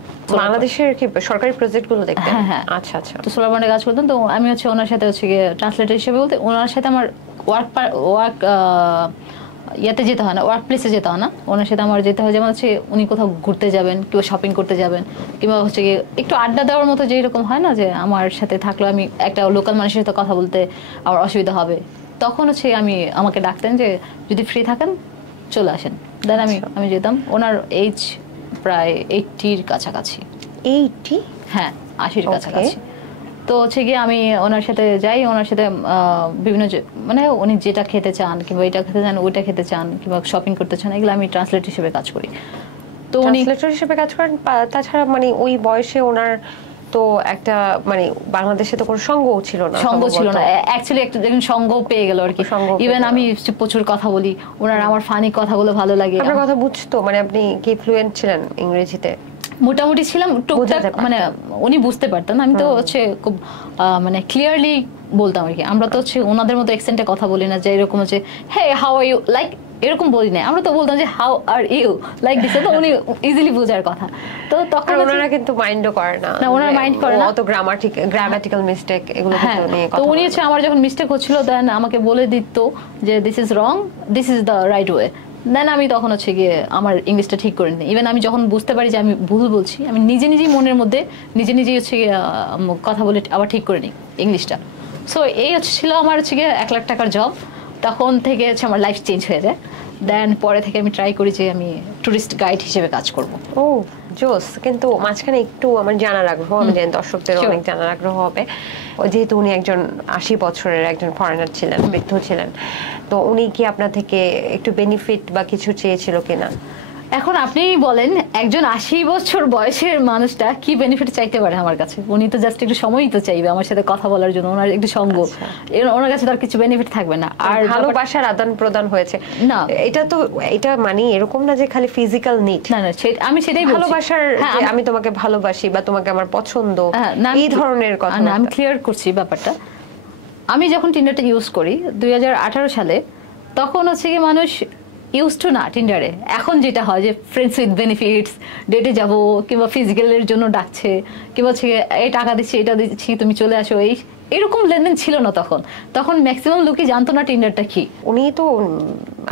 বাংলাদেশের কি সরকারি প্রজেক্টগুলো দেখতেন? হ্যাঁ। আচ্ছা আচ্ছা। তো সোলার পয়েন্টে কাজ করতেন। তো আমি হচ্ছে ওনার সাথে হচ্ছে গিয়ে ট্রান্সলেটর হিসেবে বলতে ওনার সাথে আমার ওয়ার্ক ইয়াতে যেতে হয় না, ওয়ার্ক প্লেসে যেতে হয় না, ওনার সাথে আমার যেতে হয় যেমন হচ্ছে উনি কোথাও ঘুরতে যাবেন, কেউ শপিং করতে যাবেন, কিংবা হচ্ছে গিয়ে একটু আড্ডা দেওয়ার মতো যেরকম হয় না যে আমার সাথে থাকলে আমি একটা লোকাল মানুষের সাথে কথা বলতে আমার অসুবিধা হবে, তখন হচ্ছে আমাকে ডাকতেন যে যদি ফ্রি থাকেন চলে আসেন। দেন আমি যেতাম। ওনার এজ প্রায় 80-র কাছাকাছি। 80? হ্যাঁ, 80-র কাছাকাছি। তো হচ্ছে গিয়ে আমি ওনার সাথে যাই, ওনার সাথে বিভিন্ন মানে উনি যেটা খেতে চান কিংবা এটা খেতে চান, ওইটা খেতে চান, কিংবা শপিং করতে চান, এগুলো আমি ট্রান্সলেট হিসেবে কাজ করি। তো উনি ট্রান্সলেটর হিসেবে কাজ করেন। তাছাড়া মানে ওই বয়সে ওনার তো একটা মানে বাংলাদেশে তো কোনো সঙ্গও ছিল না। সঙ্গ ছিল না, অ্যাকচুয়ালি একটা সঙ্গ পেয়ে গেল আর কি। ইভেন আমি প্রচুর কথা বলি, ওনার আমার ফানি কথাগুলো ভালো লাগে। আপনার কথা বুঝতো? মানে আপনি কি ফ্লুয়েন্ট ছিলেন ইংরেজিতে? মোটামুটি ছিলাম, টুকটাক মানে উনি বুঝতে পারতেন। আমি তো হচ্ছে খুব মানে ক্লিয়ারলি বলতাম আর কি। আমরা তো হচ্ছে ওনাদের মতো এক্সেন্টে কথা বলি না যে এরকম হচ্ছে hey how are you, like এরকম বলি না। আমরা তো বলতাম যে how are you, like this. তো উনি ইজিলি বোঝার কথা। তো তখন ওনারা কিন্তু মাইন্ডও করে না। না, ওনারা মাইন্ড করে না। অত গ্রামাটিক্যাল মিস্টেক এগুলো নিয়ে কথা। তো উনি হচ্ছে আমার যখন মিস্টেক হচ্ছিল দেন আমাকে বলে দিত যে this is wrong, this is the right way. Then আমি তখন হচ্ছে গিয়ে আমার ইংলিশটা ঠিক করে নিই। ইভেন আমি যখন বুঝতে পারি যে আমি ভুল বলছি, আমি নিজে নিজেই মনের মধ্যে নিজেই হচ্ছে গিয়ে কথা বলে আবার ঠিক করে নিই ইংলিশটা। সো এই ছিল আমার হচ্ছে গিয়ে 1 লাখ টাকার জব। তখন থেকে হচ্ছে আমার লাইফ চেঞ্জ হয়ে যায়। দেন পরে থেকে আমি ট্রাই করি যে আমি ট্যুরিস্ট গাইড হিসেবে কাজ করব। ও জোস। কিন্তু মাঝখানে একটু আমার জানার আগ্রহ, আমি জানি দর্শকদের অনেক জানার আগ্রহ হবে, যেহেতু উনি একজন 80 বছরের একজন ফরেনার ছিলেন, বৃদ্ধ ছিলেন, তো উনি কি আপনার থেকে একটু বেনিফিট বা কিছু চেয়েছিল কিনা? এখন আপনিই বলেন, একজন 80 বছর বয়সের মানুষটা কি বেনিফিট চাইতে পারে আমার কাছে? উনি তো জাস্ট একটু সময়ই তো চাইবে আমার সাথে কথা বলার জন্য, ওনার একটু সঙ্গ, ওনার কাছে তার কিছু বেনিফিট থাকবে না। আর ভালোবাসার আদান প্রদান হয়েছে না, এটা মানে এরকম না যে খালি ফিজিক্যাল নিড, না না, আমি সেটাই বলছি। ভালোবাসার যে আমি তোমাকে ভালোবাসি বা তোমাকে আমার পছন্দ, এই ধরনের কথা না, আমি ক্লিয়ার করছি ব্যাপারটা। আমি যখন টিন্ডারটা ইউজ করি 2018 সালে, তখন হচ্ছে কি মানুষ ইউজ টু না টিন্ডারে। এখন যেটা হয় যে ফ্রেন্ডস উইথ বেনিফিটস, ডেটে যাব কিংবা ফিজিক্যালের জন্য ডাকছে, কিংবা হচ্ছে এই টাকা দিচ্ছি, এটা দিচ্ছি, তুমি চলে আসো, এরকম লেনদেন ছিল না তখন। তখন ম্যাক্সিমাম লোকই জানতো না টিন্ডারটা কি। উনি তো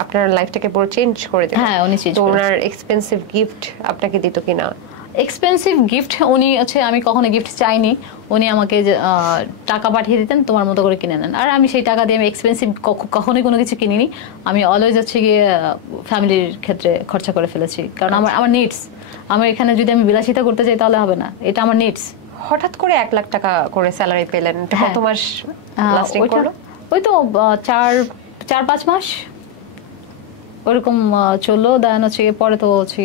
আপনার লাইফটাকে পুরো চেঞ্জ করে দিলেন। হ্যাঁ, উনি চেঞ্জ তো করেছেন। ওনার এক্সপেন্সিভ গিফট আপনাকে দিত কিনা? এক্সপেন্সিভ গিফট উনি হচ্ছে, আমি কখনো গিফট চাইনি, উনি আমাকে টাকা পাঠিয়ে দিতেন, তোমার মতো করে কিনে নেন। আর আমি সেই টাকা দিয়ে আমি এক্সপেন্সিভ কখনোই কোনো কিছু কিনিনি। আমি অলওয়েজ হচ্ছে গিয়ে ফ্যামিলির ক্ষেত্রে খরচা করে ফেলেছি, কারণ আমার নিডস। আমার এখানে যদি আমি বিলাসিতা করতে চাই তাহলে হবে না, এটা আমার নিডস। হঠাৎ করে 1 লাখ টাকা করে স্যালারি পেলেন, কত মাস লাস্টিং করলো? ওই তো 4-5 মাস ওরকম চললো। দেন হচ্ছে পরে তো হচ্ছে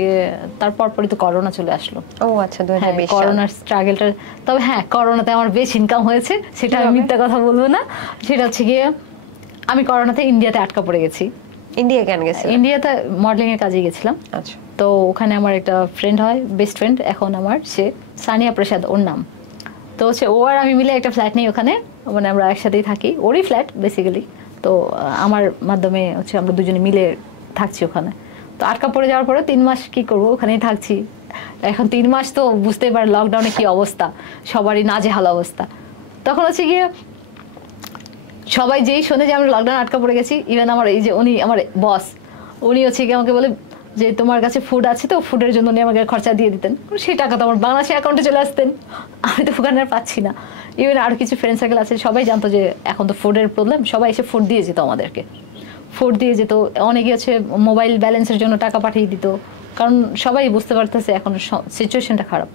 তারপর তো করোনা চলে আসলো। ও আচ্ছা, 2020 করোনার স্ট্রাগলটা। তবে হ্যাঁ, করোনাতে আমার বেশ ইনকাম হয়েছে, সেটা আমি মিথ্যা কথা বলবো না। সেটা হচ্ছে গিয়ে আমি করোনাতে ইন্ডিয়াতে আটকা পড়ে গেছি। ইন্ডিয়া কেন গেছিলেন? ইন্ডিয়াতে মডেলিং এর কাজে গেছিলাম। আচ্ছা। তো ওখানে আমার একটা ফ্রেন্ড হয়, বেস্ট ফ্রেন্ড এখন আমার, সে সানিয়া প্রসাদ ওর নাম। তো হচ্ছে ও আর আমি মিলে একটা ফ্ল্যাট নেই ওখানে, মানে আমরা একসাথেই থাকি, ওরই ফ্ল্যাট বেসিক্যালি। তো আমার মাধ্যমে হচ্ছে আমরা দুজনে মিলে থাকছি ওখানে। তো আটকা পড়ে যাওয়ার পরে 3 মাস কি করবো, ওখানেই থাকছি। এখন 3 মাস তো বুঝতেই পারেন লকডাউনে কি অবস্থা, সবারই নাজেহাল অবস্থা। তখন হচ্ছে গিয়ে সবাই যেই শোনে যে আমরা লকডাউন আটকা পড়ে গেছি, ইভেন আমার এই যে উনি আমার বস, উনি হচ্ছে গিয়ে আমাকে বলে যে তোমার কাছে ফুড আছে তো, ফুডের জন্য উনি আমাকে খরচা দিয়ে দিতেন। সেই টাকা তো আমার বাংলাদেশের অ্যাকাউন্টে চলে আসতেন, আমি তো ওখানে আর পাচ্ছি না। ইভেন আর কিছু ফ্রেন্ড সার্কেল আছে, সবাই জানতো যে এখন তো ফুডের প্রবলেম, সবাই এসে ফুড দিয়ে যেত আমাদেরকে, ফুড দিয়ে যেত। অনেকে হচ্ছে মোবাইল ব্যালেন্সের জন্য টাকা পাঠিয়ে দিত, কারণ সবাই বুঝতে পারতেছে এখন সিচুয়েশনটা খারাপ।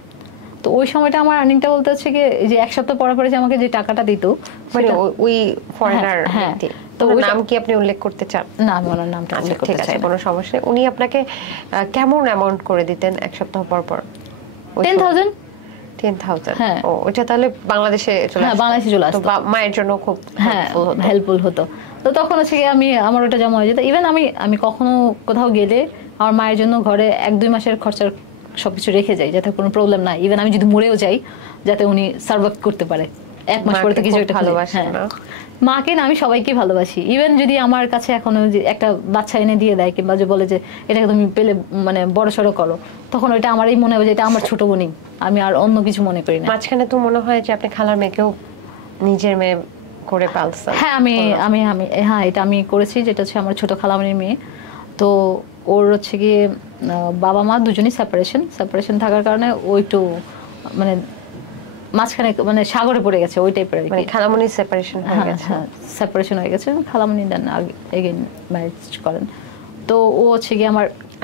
তো ওই সময়টা আমার আর্নিংটা বলতে হচ্ছে কি, যে 1 সপ্তাহ পরে পরে যে আমাকে যে টাকাটা দিত, মানে ওই ফরেনার। হ্যাঁ, তো ওর নাম কি আপনি উল্লেখ করতে চান? না, আমি ওনার নামটা উল্লেখ করতে চাই না। কোনো সমস্যা নেই। উনি আপনাকে কেমন অ্যামাউন্ট করে দিতেন 1 সপ্তাহ পর পর? 10,000। 10,000? হ্যাঁ। ও, ওটা তাহলে বাংলাদেশে চলে আসতো? হ্যাঁ, বাংলাদেশে চলে আসতো। মায়ের জন্য খুব হেল্পফুল হতো। তো তখন হচ্ছে কি আমার ওটা জমা হয়ে যেত। ইভেন আমি কখনো কোথাও গেলে আমার মায়ের জন্য ঘরে 1-2 মাসের খরচার সবকিছু রেখে যাই, যাতে কোনো প্রবলেম না। ইভেন আমি যদি মরেও যাই, যাতে উনি সার্ভাইভ করতে পারে 1 মাস পরে তো কিছু একটা ভালোবাসে। মাকে না, আমি সবাইকে ভালোবাসি। ইভেন যদি আমার কাছে এখনো একটা বাচ্চা এনে দিয়ে দেয়, কিংবা যে বলে যে এটাকে তুমি পেলে মানে বড় সড়ো করো, তখন ওইটা আমারই মনে হয় যে এটা আমার ছোট বোনই, আমি আর অন্য কিছু মনে করি না। মাঝখানে তো মনে হয় যে আপনি খালার মেয়েকেও নিজের মেয়ে করে পালছেন। হ্যাঁ, আমি হ্যাঁ, এটা আমি করেছি, যেটা হচ্ছে আমার ছোট খালামণির মেয়ে। তো ওর হচ্ছে গিয়ে বাবা মা দুজনই সেপারেশন থাকার কারণে ও একটু মানে মাঝখানে মানে সাগরে পড়ে গেছে, ওই টাইপের। মানে খালামণির সেপারেশন হয়ে গেছে? হ্যাঁ, সেপারেশন হয়ে গেছে। খালামণি দেন এগেইন ম্যারেজ করেন। তো ও হচ্ছে গিয়ে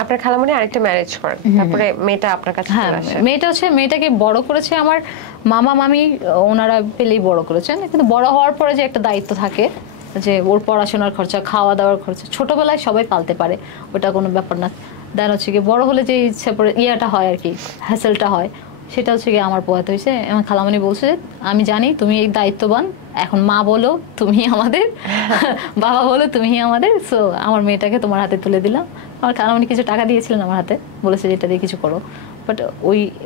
আপনার খালামণি আরেকটা ম্যারেজ করেন, তারপরে মেয়েটা আপনার কাছে চলে আসে? মেয়েটাকে বড় করেছে আমার মামা মামি, ওনারা পেলেই বড় করেছেন। কিন্তু বড় হওয়ার পরে যে একটা দায়িত্ব থাকে, যে ওর পড়াশোনার খরচা, খাওয়া দাওয়ার খরচা ছোটবেলায় সবাই পালতে পারে, ওটা কোনো ব্যাপার না। দেন হচ্ছে গিয়ে বড় হলে যে ইয়াটা হয় আর কি, হ্যাসেলটা হয়, সেটা হচ্ছে গিয়ে আমার পোহাতে হয়েছে। আমার খালামণি বলছে যে আমি জানি তুমি এই দায়িত্ববান, এখন মা বলো তুমি আমাদের, বাবা বলো তুমি আমাদের, সো আমার মেয়েটাকে তোমার হাতে তুলে দিলাম। আমার খালামণি কিছু টাকা দিয়েছিলেন আমার হাতে, বলেছে যে এটা দিয়ে কিছু করো, বাট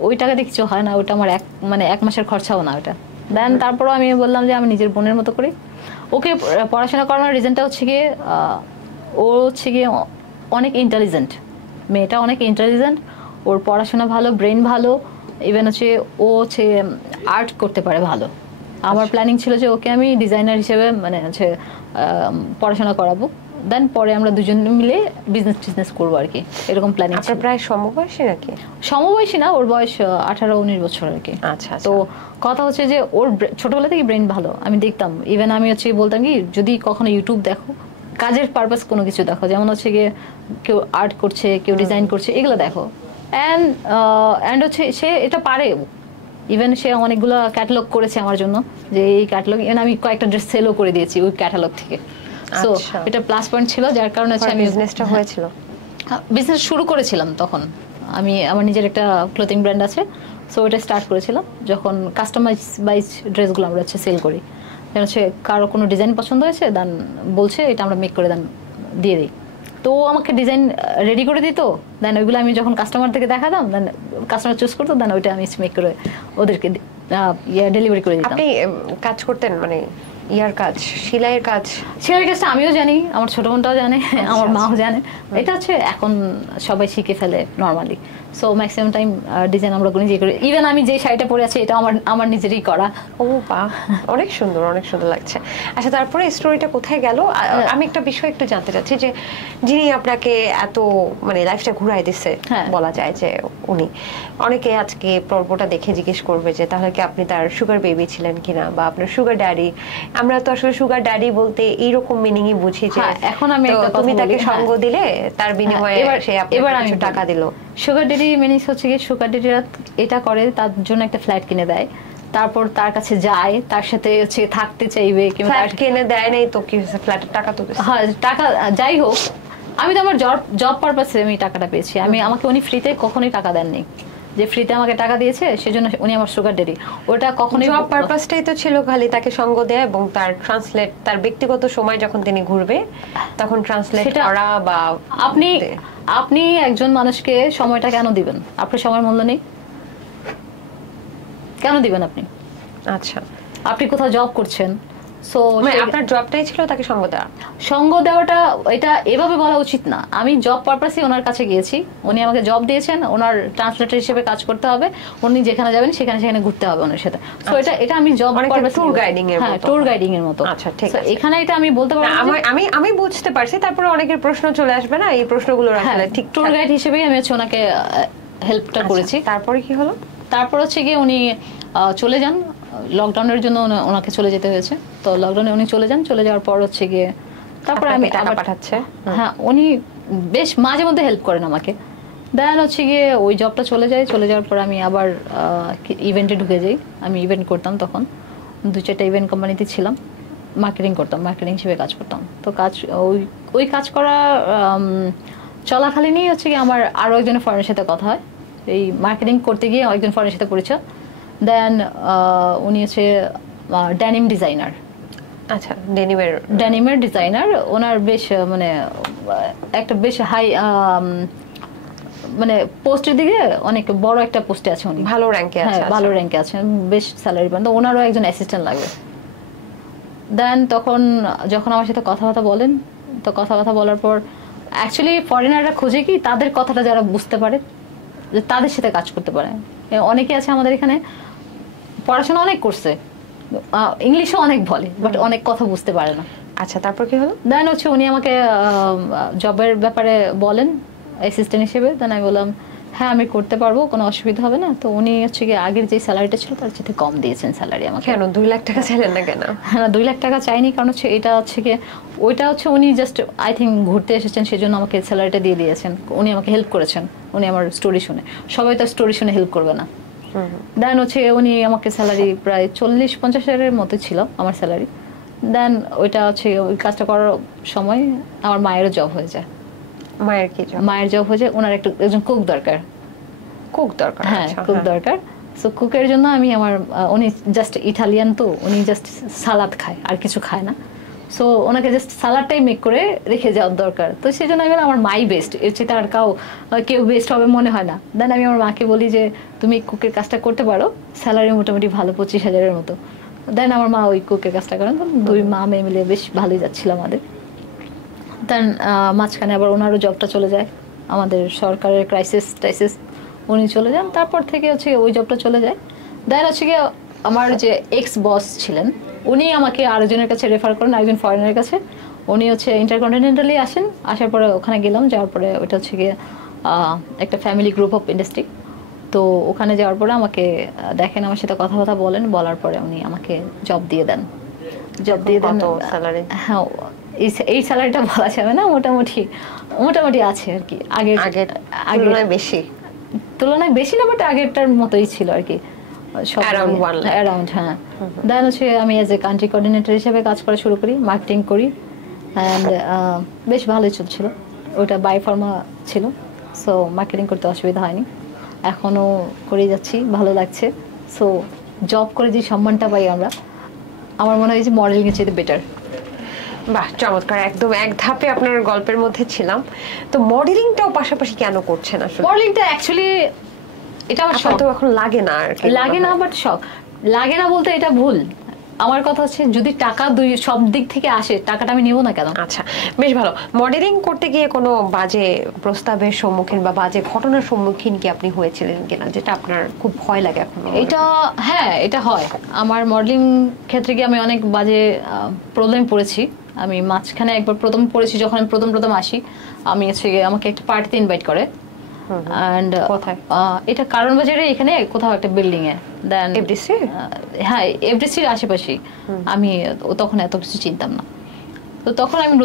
ওই টাকা দিয়ে কিছু হয় না, ওটা আমার 1 মাসের খরচাও না ওটা। দেন তারপরও আমি বললাম যে আমি নিজের বোনের মতো করি ওকে পড়াশোনা করানোর। রিজনটা হচ্ছে গিয়ে ও হচ্ছে গিয়ে অনেক ইন্টেলিজেন্ট, মেয়েটা অনেক ইন্টেলিজেন্ট, ওর পড়াশোনা ভালো, ব্রেন ভালো, ইভেন হচ্ছে ও হচ্ছে আর্ট করতে পারে ভালো। আমার প্ল্যানিং ছিল যে ওকে আমি ডিজাইনার হিসেবে মানে হচ্ছে পড়াশোনা করাবো। দেন পরে আমরা দুজন মিলে বিজনেস করবো আর কি, এরকম প্ল্যানিং। আপনার প্রায় সমবয়সী নাকি? সমবয়সী না, ওর বয়স 18-19 বছর আর কি। আচ্ছা। তো কথা হচ্ছে যে ওর ছোটবেলা থেকে ব্রেন ভালো, আমি দেখতাম। ইভেন আমি হচ্ছে বলতাম কি, যদি কখনো ইউটিউব দেখো, কাজের পারপাস কোনো কিছু দেখো, যেমন হচ্ছে গিয়ে কেউ আর্ট করছে, কেউ ডিজাইন করছে, এগুলো দেখো। অ্যান্ড হচ্ছে সে এটা পারে। ইভেন সে অনেকগুলো ক্যাটালগ করেছে আমার জন্য, যে এই ক্যাটালগ, আমি কয়েকটা ড্রেস সেলও করে দিয়েছি ওই ক্যাটালগ থেকে। সো এটা প্লাস পয়েন্ট ছিল, যার কারণে হচ্ছে আমি বিজনেসটা হয়েছিল। বিজনেস শুরু করেছিলাম তখন। আমি আমার নিজের একটা ক্লোথিং ব্র্যান্ড আছে, সো ওটা স্টার্ট করেছিলাম যখন কাস্টমাইজ ড্রেসগুলো আমরা হচ্ছে সেল করি। হচ্ছে কারো কোনো ডিজাইন পছন্দ হয়েছে, দেন বলছে এটা আমরা মেক করে দেন দিয়ে দিই, তো আমাকে ডিজাইন রেডি করে দিত। দেন ওইগুলো আমি যখন কাস্টমারদেরকে দেখাতাম, দেন কাস্টমার চুজ করতো, দেন ওইটা আমি মেক করে ওদেরকে ডেলিভারি করে দিতাম। আপনি কাজ করতেন মানে ইয়ার কাজ, সেলাইয়ের কাজ? সেলাইয়ের কাজটা আমিও জানি, আমার ছোট বোনটাও জানে, আমার মাও জানে। এটা হচ্ছে এখন সবাই শিখে ফেলে normally. So maximum time design আমরা নিজে করি। ইভেন আমি যে শাড়িটা পরে আছি এটা আমার নিজেরই করা। ও বাহ, অনেক সুন্দর, অনেক সুন্দর লাগছে। আচ্ছা, তারপরে স্টোরিটা কোথায় গেল? আমি একটা বিষয় একটু জানতে চাচ্ছি, যে যিনি আপনাকে এত মানে লাইফটা ঘুরাই দিচ্ছে বলা যায়, যে উনি, অনেকে আজকে পর্বটা দেখে জিজ্ঞেস করবে যে তাহলে কি আপনি তার সুগার বেবি ছিলেন কিনা, বা আপনার সুগার ড্যাডি। আমরা তো আসলে সুগার ড্যাডি বলতে এইরকম মিনিংই বুঝি যে এখন আমি তুমি তাকে সঙ্গ দিলে, তার বিনিময়ে সে আপনাকে কিছু টাকা দিল। সুগার ড্যাডি মিনিংস হচ্ছে কি, সুগার ড্যাডিরা এটা করে, তার জন্য একটা ফ্ল্যাট কিনে দেয়, তারপর তার কাছে যায়, তার সাথে হচ্ছে থাকতে চাইবে, কিংবা ফ্ল্যাট কিনে দেয় নাই তো কি হয়েছে, ফ্ল্যাটের টাকা তো হ্যাঁ টাকা যাই হোক, আমি তো আমার জব পারপাসে আমি টাকাটা পেয়েছি। আমাকে উনি ফ্রিতে কখনোই টাকা দেননি, যে ফ্রিতে আমাকে টাকা দিয়েছে সেজন্য উনি আমার সুগার ড্যাডি। ওটা কখনোই জব পারপাসটাই তো ছিল খালি তাকে সঙ্গ দেয়, এবং তার ব্যক্তিগত সময় যখন তিনি ঘুরবে তখন ট্রান্সলেট করা। বা আপনি একজন মানুষকে সময়টা কেন দিবেন? আপনার সময়ের মূল্য নেই, কেন দিবেন আপনি? আচ্ছা, আপনি কোথাও জব করছেন, সো আপনার জবটাই ছিল তাকে সঙ্গ দেওয়াটা, এটা এভাবে বলা উচিত না। আমি জব পারপাসে ওনার কাছে গিয়েছি, উনি আমাকে জব দিয়েছেন, ওনার ট্রান্সলেটর হিসেবে কাজ করতে হবে, উনি যেখানে যাবেন সেখানে ঘুরতে হবে ওনার সাথে। সো এটা আমি জব পারপাসে, ট্যুর গাইডিং এর মতো। ট্যুর গাইডিং এর মতো। আচ্ছা, ঠিক আছে। এখানে এটা আমি বলতে পারবো, আমি বুঝতে পারছি। তারপরে অনেকের প্রশ্ন চলে আসবে না, এই প্রশ্নগুলো আসলে ঠিক ট্যুর গাইড হিসেবেই আমি হচ্ছে ওনাকে হেল্পটা করেছি। তারপরে কি হলো? তারপর হচ্ছে গিয়ে উনি চলে যান, লকডাউনের জন্য ওনাকে চলে যেতে হয়েছে। তো লকডাউনে উনি চলে যাওয়ার পর হচ্ছে গিয়ে তারপর আমি টাকা পাঠাচ্ছে। হ্যাঁ, উনি বেশ মাঝে মধ্যে হেল্প করেন আমাকে। দেন হচ্ছে গিয়ে ওই জবটা চলে যাওয়ার পর আমি আবার ইভেন্টে ঢুকে যাই। আমি ইভেন্ট করতাম তখন, 2-4টা ইভেন্ট কোম্পানিতে ছিলাম, মার্কেটিং হিসেবে কাজ করতাম। তো ওই কাজ করা চলাকালীনই হচ্ছে গিয়ে আমার আরও একজনের ফরেনের সাথে কথা হয়। এই মার্কেটিং করতে গিয়ে একজন ফরেনের সাথে পরিচয়। দেন উনি হচ্ছে ড্যানিম ডিজাইনার। আচ্ছা, ড্যানিমের ডিজাইনার। ওনার বেশ মানে একটা বেশ হাই মানে পোস্টের দিকে অনেক বড় একটা পোস্টে আছে উনি, ভালো র্যাঙ্কে আছে। হ্যাঁ, ভালো র্যাঙ্কে আছেন, বেশ স্যালারি পান। তো ওনারও একজন অ্যাসিস্ট্যান্ট লাগবে। দেন যখন আমার সাথে কথাবার্তা বলেন, তো কথাবার্তা বলার পর অ্যাকচুয়ালি ফরেনাররা খোঁজে কি, তাদের কথাটা যারা বুঝতে পারে, যে তাদের সাথে কাজ করতে পারে। অনেকে আছে আমাদের এখানে পড়াশোনা অনেক করছে, ইংলিশও অনেক বলে, বাট অনেক কথা বুঝতে পারে না। আচ্ছা, তারপর কি হলো? দেন হচ্ছে উনি আমাকে জবের ব্যাপারে বলেন অ্যাসিস্ট্যান্ট হিসেবে। দেন আমি বললাম হ্যাঁ আমি করতে পারবো, কোনো অসুবিধা হবে না। তো উনি হচ্ছে গিয়ে আগের যে স্যালারিটা ছিল তার চেয়ে কম দিয়েছেন স্যালারি আমাকে। কেন 2 লাখ টাকা চাইলেন না কেন? হ্যাঁ, 2 লাখ টাকা চাইনি, কারণ হচ্ছে এটা হচ্ছে গিয়ে ওইটা হচ্ছে উনি জাস্ট আই থিঙ্ক ঘুরতে এসেছেন, সেজন্য আমাকে স্যালারিটা দিয়ে দিয়েছেন। উনি আমাকে হেল্প করেছেন, উনি আমার স্টোরি শুনে, সবাই তো স্টোরি শুনে হেল্প করবে না। দেন হচ্ছে উনি আমাকে স্যালারি প্রায় 40-50 হাজারের মতো ছিল আমার স্যালারি। দেন ওইটা হচ্ছে ওই কাজটা করার সময় আমার মায়েরও জব হয়ে যায়। মায়ের জব হয়ে যায়, ওনার একজন কুক দরকার। হ্যাঁ, কুক দরকার। সো কুকের জন্য উনি জাস্ট ইটালিয়ান, তো উনি জাস্ট সালাদ খায়, আর কিছু খায় না। সো ওনাকে জাস্ট সালাডটাই মেক করে রেখে যাওয়ার দরকার। তো সেই জন্য আমি বললাম আমার মাই বেস্ট, এর চেয়ে আর কেউ বেস্ট হবে মনে হয় না। দেন আমি আমার মাকে বলি যে তুমি কুকের কাজটা করতে পারো, স্যালারি মোটামুটি ভালো 25,000-এর মতো। দেন আমার মা ওই কুকের কাজটা করেন। 2 মা মেয়ে মিলে বেশ ভালোই যাচ্ছিল আমাদের। দেন মাঝখানে আবার ওনারও জবটা চলে যায়, আমাদের সরকারের ক্রাইসিস উনি চলে যান। তারপর থেকে হচ্ছে ওই জবটা চলে যায়। দেন হচ্ছে গিয়ে আমার যে এক্স বস ছিলেন, উনি আমাকে আরেকজনের কাছে রেফার করেন, আরেকজন ফরেনের কাছে। উনি হচ্ছে ইন্টারকন্টিনেন্টালি আসেন, আসার পরে ওখানে গেলাম, যাওয়ার পরে ওইটা হচ্ছে গিয়ে একটা ফ্যামিলি গ্রুপ অফ ইন্ডাস্ট্রি। তো ওখানে যাওয়ার পরে আমাকে দেখেন, আমার সাথে কথা বলেন, বলার পরে উনি আমাকে জব দিয়ে দেন। জব দিয়ে দেন। স্যালারি? হ্যাঁ, এই স্যালারিটা বলা যাবে না, মোটামুটি আছে আর কি। আগের তুলনায় বেশি না, বাট আগেরটার মতোই ছিল আর কি, অ্যারাউন্ড। হ্যাঁ, দেন হচ্ছে আমি এজ এ কান্ট্রি কোঅর্ডিনেটর হিসেবে কাজ করা শুরু করি, মার্কেটিং করি, অ্যান্ড বেশ ভালোই চলছিল। ওটা বাই ফার্মা ছিল, সো মার্কেটিং করতে অসুবিধা হয়নি, এখনও করেই যাচ্ছি, ভালো লাগছে। সো জব করে যে সম্মানটা পাই আমরা, আমার মনে হয় যে মডেলিংয়ের চেয়ে বেটার। বাহ, চমৎকার। একদম এক ধাপে আপনার গল্পের মধ্যে ছিলাম। তো মডেলিংটাও পাশাপাশি কেন করছেন আসলে? মডেলিংটা অ্যাকচুয়ালি এটা আমার শখ। তো এখন লাগে না আর কি? লাগে না, বাট শখ। লাগে না বলতে এটা ভুল। আমার কথা হচ্ছে যদি টাকা সব দিক থেকে আসে, টাকাটা আমি নিব না কেন? আচ্ছা, বেশ ভালো। মডেলিং করতে গিয়ে কোনো বাজে প্রস্তাবের সম্মুখীন বা বাজে ঘটনার সম্মুখীন কি আপনি হয়েছিলেন কিনা, যেটা আপনার খুব ভয় লাগে এখন? হ্যাঁ, এটা হয়। আমার মডেলিং ক্ষেত্রে গিয়ে আমি অনেক বাজে প্রবলেম পড়েছি। আমি মাঝখানে একবার প্রথম পড়েছি, যখন আমি প্রথম আসি, আমি হচ্ছে আমাকে একটা পার্টিতে ইনভাইট করে, এন্ড এটা কারণ বাজারে এখানে কোথাও একটা বিল্ডিং এ, দেন হ্যাঁ এফডিসির আশেপাশে। আমি তখন এত কিছু চিনতাম না, তো তখন আমি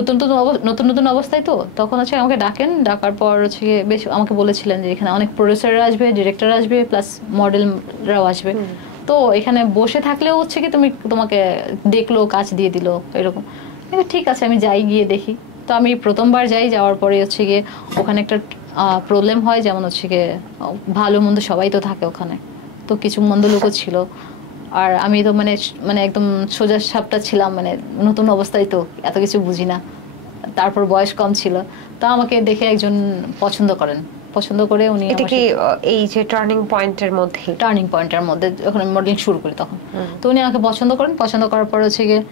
নতুন অবস্থায়, তো তখন হচ্ছে আমাকে ডাকার পর হচ্ছে বেশ আমাকে বলেছিলেন যে এখানে অনেক প্রডিউসাররা আসবে, ডিরেক্টর আসবে, প্লাস মডেলরাও আসবে, তো এখানে বসে থাকলেও হচ্ছে কি তোমাকে দেখলো, কাজ দিয়ে দিল, এরকম। ঠিক আছে, আমি যাই, গিয়ে দেখি। তো আমি প্রথমবার যাওয়ার পরে হচ্ছে গিয়ে ওখানে একটা প্রবলেম হয়, যেমন হচ্ছে গিয়ে ভালো মন্দ সবাই তো থাকে ওখানে, তো কিছু মন্দ লোকও ছিল, আর আমি তো মানে একদম সোজা সাপটা ছিলাম, মানে নতুন অবস্থায়, তো এত কিছু বুঝি না, তারপর বয়স কম ছিল। তো আমাকে দেখে একজন পছন্দ করে উনি, এটা কি এই যে টার্নিং পয়েন্টের মধ্যে যখন আমি মডেলিং শুরু করি তখন, তো উনি আমাকে পছন্দ করার পর হচ্ছে গিয়ে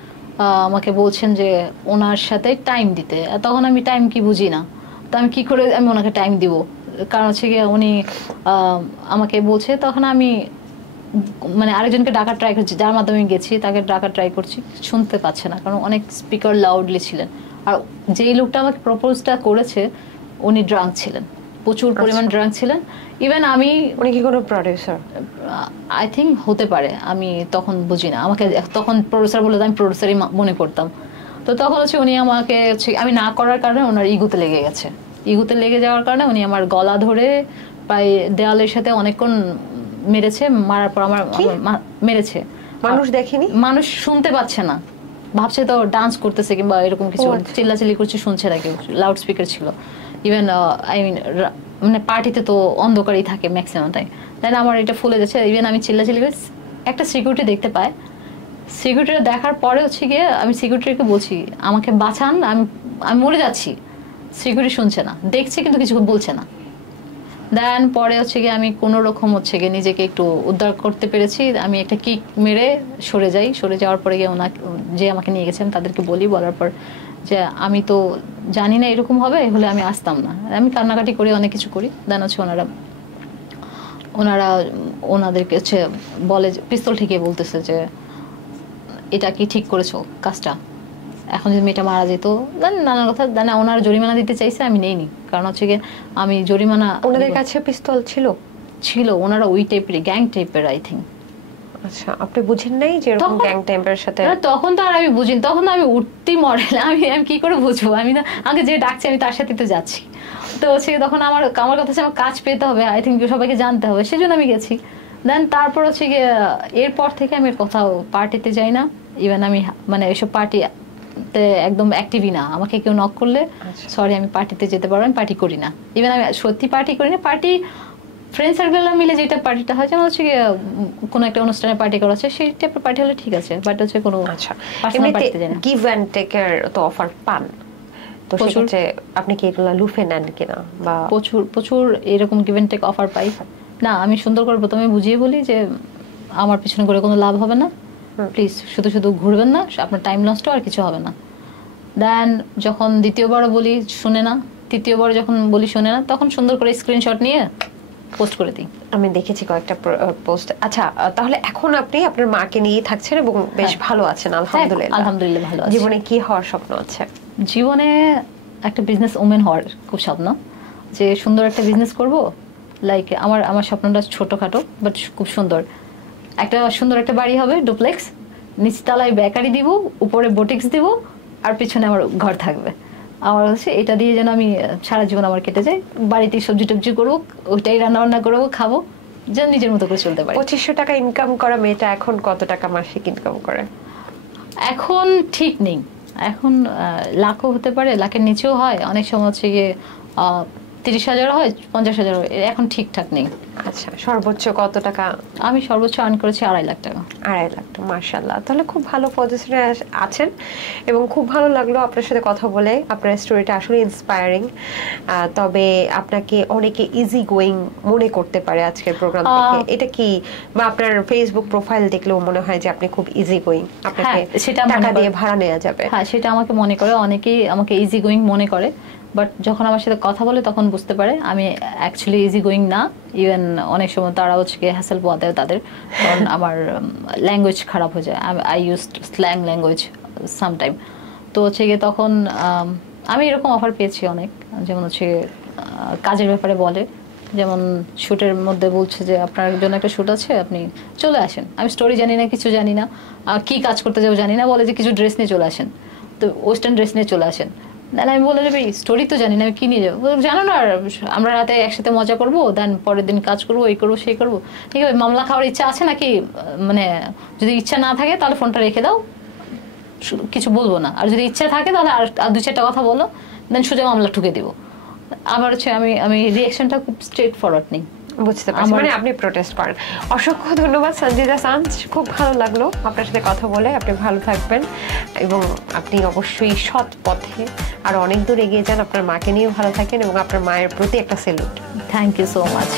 আমাকে বলছেন যে ওনার সাথে টাইম দিতে। তখন আমি টাইম কি বুঝি না, তো আমি কি করে আমি ওনাকে টাইম দিব, কারণ হচ্ছে গিয়ে উনি আমাকে বলছে, তখন আমি মানে আরেকজনকে ডাকার ট্রাই করছি, যার মাধ্যমে গেছি তাকে ডাকার ট্রাই করছি, শুনতে পাচ্ছে না, কারণ অনেক স্পিকার লাউডলি ছিলেন। আর যেই লোকটা আমাকে প্রপোজটা করেছে উনি ড্রাঙ্ক ছিলেন, প্রচুর পরিমাণ ড্রাঙ্ক ছিলেন। ইভেন উনি কি কোনো প্রডিউসার? আই থিঙ্ক হতে পারে, আমি তখন বুঝি না, আমাকে তখন প্রডিউসার বলে আমি প্রডিউসারই মনে করতাম। তো তখন হচ্ছে উনি আমাকে আমি না করার কারণে ওনার ইগুতে লেগে যাওয়ার কারণে উনি আমার গলা ধরে প্রায় দেওয়ালের সাথে অনেকক্ষণ মেরেছে, মারার পর আমার মেরেছে। মানুষ দেখেনি, মানুষ শুনতে পাচ্ছে না, ভাবছে তো ডান্স করতেছে কিংবা এরকম কিছু, চিল্লাচিল্লি করছে, শুনছে না কেউ, লাউড স্পিকার ছিল। ইভেন মানে পার্টিতে তো অন্ধকারই থাকে ম্যাক্সিমাম টাইম, তাই আমার এটা ফুলে যাচ্ছে। ইভেন আমি চিল্লাচিল্লি করে একটা সিকিউরিটি দেখতে পায়, সিকিউরিটিটা দেখার পরে হচ্ছে গিয়ে আমি সিকিউরিটিকে বলছি আমাকে বাঁচান, আমি মরে যাচ্ছি। সিকিউরিটি শুনছে না, দেখছে কিন্তু কিছু বলছে না। দেন পরে হচ্ছে গিয়ে আমি কোনো রকম হচ্ছে গিয়ে নিজেকে একটু উদ্ধার করতে পেরেছি, আমি একটা কিক মেরে সরে যাওয়ার পরে গিয়ে যে আমাকে নিয়ে গেছেন তাদেরকে বলার পর যে আমি তো জানি না এরকম হবে, হলে আমি আসতাম না। আমি কান্নাকাটি করি, অনেক কিছু করি। দেন হচ্ছে ওনাদেরকে হচ্ছে বলে, পিস্তল ঠেকিয়ে বলতেছে যে এটা কি ঠিক করেছো কাজটা, এখন যদি মেয়েটা মারা যেত, নানা কথা। ওনারা জরিমানা দিতে চাইছে, আমি নেইনি, কারণ হচ্ছে গিয়ে আমি জরিমানা, ওনাদের কাছে পিস্তল ছিল, ওনারা ওই টাইপের গ্যাং টাইপের আই থিঙ্ক। আচ্ছা, আপনি বুঝেন নাই যে এরকম গ্যাং টাইপের সাথে? তখন তো আর আমি বুঝিনি, তখন আমি উঠতি মডেল, আমি কি করে বুঝবো, আমি না, আমাকে যে ডাকছে আমি তার সাথে তো যাচ্ছি। তো হচ্ছে তখন আমার কথা হচ্ছে আমার কাজ পেতে হবে, আই থিঙ্ক সবাইকে জানতে হবে, সেজন্য আমি গেছি। দেন তারপর হচ্ছে গিয়ে এরপর থেকে আমি কোথাও পার্টিতে যাই না। ইভেন আমি মানে এইসব পার্টিতে একদম অ্যাক্টিভই না, আমাকে কেউ নক করলে সরি আমি পার্টিতে যেতে পারবো, আমি পার্টি করি না। ইভেন আমি সত্যি পার্টি করি না, পার্টি ফ্রেন্ড সার্কেল মিলে যেটা পার্টিটা হয়, যেমন হচ্ছে কোনো একটা অনুষ্ঠানে পার্টি করা আছে, সেই টাইপের পার্টি হলে ঠিক আছে, বাট হচ্ছে কোনো পার্সোনাল পার্টিতে যাই না। গিভ এন্ড টেকের তো অফার পান, তো সেক্ষেত্রে আপনি কি এগুলো লুফে নেন কিনা? বা প্রচুর এরকম গিভ এন্ড টেক অফার পাই না। আমি সুন্দর করে প্রথমে বুঝিয়ে বলি যে আমার পিছনে করে কোনো লাভ হবে না, প্লিজ শুধু ঘুরবেন না, আপনার টাইম নষ্ট, আর কিছু হবে না। দেন যখন দ্বিতীয়বার বলি শুনে না, তৃতীয়বার যখন বলি শুনে না, তখন সুন্দর করে স্ক্রিনশট নিয়ে পোস্ট করে দিই। আমি দেখেছি কয়েকটা পোস্ট। আচ্ছা, তাহলে এখন আপনি আপনার মাকে নিয়ে থাকছেন এবং বেশ ভালো আছেন? আলহামদুলিল্লাহ ভালো আছি। জীবনে কি হওয়ার স্বপ্ন আছে? জীবনে একটা বিজনেস ওমেন হওয়ার খুব স্বপ্ন, যে সুন্দর একটা বিজনেস করব। লাইক আমার স্বপ্নটা ছোটখাটো বাট খুব সুন্দর। একটা সুন্দর একটা বাড়ি হবে, ডুপ্লেক্স, নিচতলায় বেকারি দিব, উপরে বোটিক্স দিব, আর পিছনে আমার ঘর থাকবে। আমার হচ্ছে এটা দিয়ে যেন আমি সারা জীবন আমার কেটে যায়। বাড়িতে সবজি টবজি করবো, ওইটাই রান্না বান্না করবো, খাবো, যেন নিজের মতো করে চলতে পারি। 2500 টাকা ইনকাম করা মেয়েটা এখন কত টাকা মাসিক ইনকাম করে? এখন ঠিক নেই, এখন লাখও হতে পারে, লাখের নিচেও হয়, অনেক সময় হচ্ছে গিয়ে 30,000 হয়, 50,000 হয়, এখন ঠিকঠাক নেই। আচ্ছা, সর্বোচ্চ কত টাকা? আমি সর্বোচ্চ আর্ন করেছি 2.5 লাখ টাকা। 2.5 লাখ টাকা, মাশাআল্লাহ। তাহলে খুব ভালো পজিশনে আছেন এবং খুব ভালো লাগলো আপনার সাথে কথা বলে। আপনার স্টোরিটা আসলে ইন্সপায়ারিং। তবে আপনাকে অনেকে ইজি গোয়িং মনে করতে পারে আজকের প্রোগ্রাম থেকে, এটা কি, বা আপনার ফেসবুক প্রোফাইল দেখলেও মনে হয় যে আপনি খুব ইজি গোয়িং, আপনাকে সেটা টাকা দিয়ে ভাড়া নেওয়া যাবে? হ্যাঁ, সেটা আমাকে মনে করে, অনেকেই আমাকে ইজি গোয়িং মনে করে, বাট যখন আমার সাথে কথা বলে তখন বুঝতে পারে আমি অ্যাকচুয়ালি ইজি গোয়িং না। ইভেন অনেক সময় তারা হচ্ছে গিয়ে হ্যাসেল পোয়াতে তাদের, কারণ আমার ল্যাঙ্গুয়েজ খারাপ হয়ে যায়। I use slang language sometime. তো হচ্ছে গিয়ে তখন আমি এরকম অফার পেয়েছি অনেক, যেমন হচ্ছে কাজের ব্যাপারে বলে, যেমন শ্যুটের মধ্যে বলছে যে আপনার জন্য একটা শ্যুট আছে, আপনি চলে আসেন। আমি স্টোরি জানি না, কিছু জানি না, কি কাজ করতে যাবো জানি না, বলে যে কিছু ড্রেস নিয়ে চলে আসেন, তো ওয়েস্টার্ন ড্রেস নিয়ে চলে আসেন। আমি বলে যাবে স্টোরি তো জানি না, আমি কি নিয়ে যাবো, জানো না, আমরা রাতে একসাথে মজা করবো, দেন পরের দিন কাজ করবো, এই করবো সেই করবো। ঠিক আছে, মামলা খাওয়ার ইচ্ছা আছে নাকি, মানে যদি ইচ্ছা না থাকে তাহলে ফোনটা রেখে দাও, কিছু বলবো না, আর যদি ইচ্ছা থাকে তাহলে আর 2-4টা কথা বলো, দেন সোজা মামলা ঠুকে দিব। আবার হচ্ছে আমি রিঅ্যাকশনটা খুব স্ট্রেট ফরওয়ার্ড নেই। বুঝতে পারছি, মানে আপনি প্রোটেস্ট করেন। অসংখ্য ধন্যবাদ সঞ্জিদা সাঞ্জ, খুব ভালো লাগলো আপনার সাথে কথা বলে। আপনি ভালো থাকবেন এবং আপনি অবশ্যই সৎ পথে আরো অনেক দূর এগিয়ে যান। আপনার মাকে নিয়েও ভালো থাকেন এবং আপনার মায়ের প্রতি একটা salute. Thank you so much.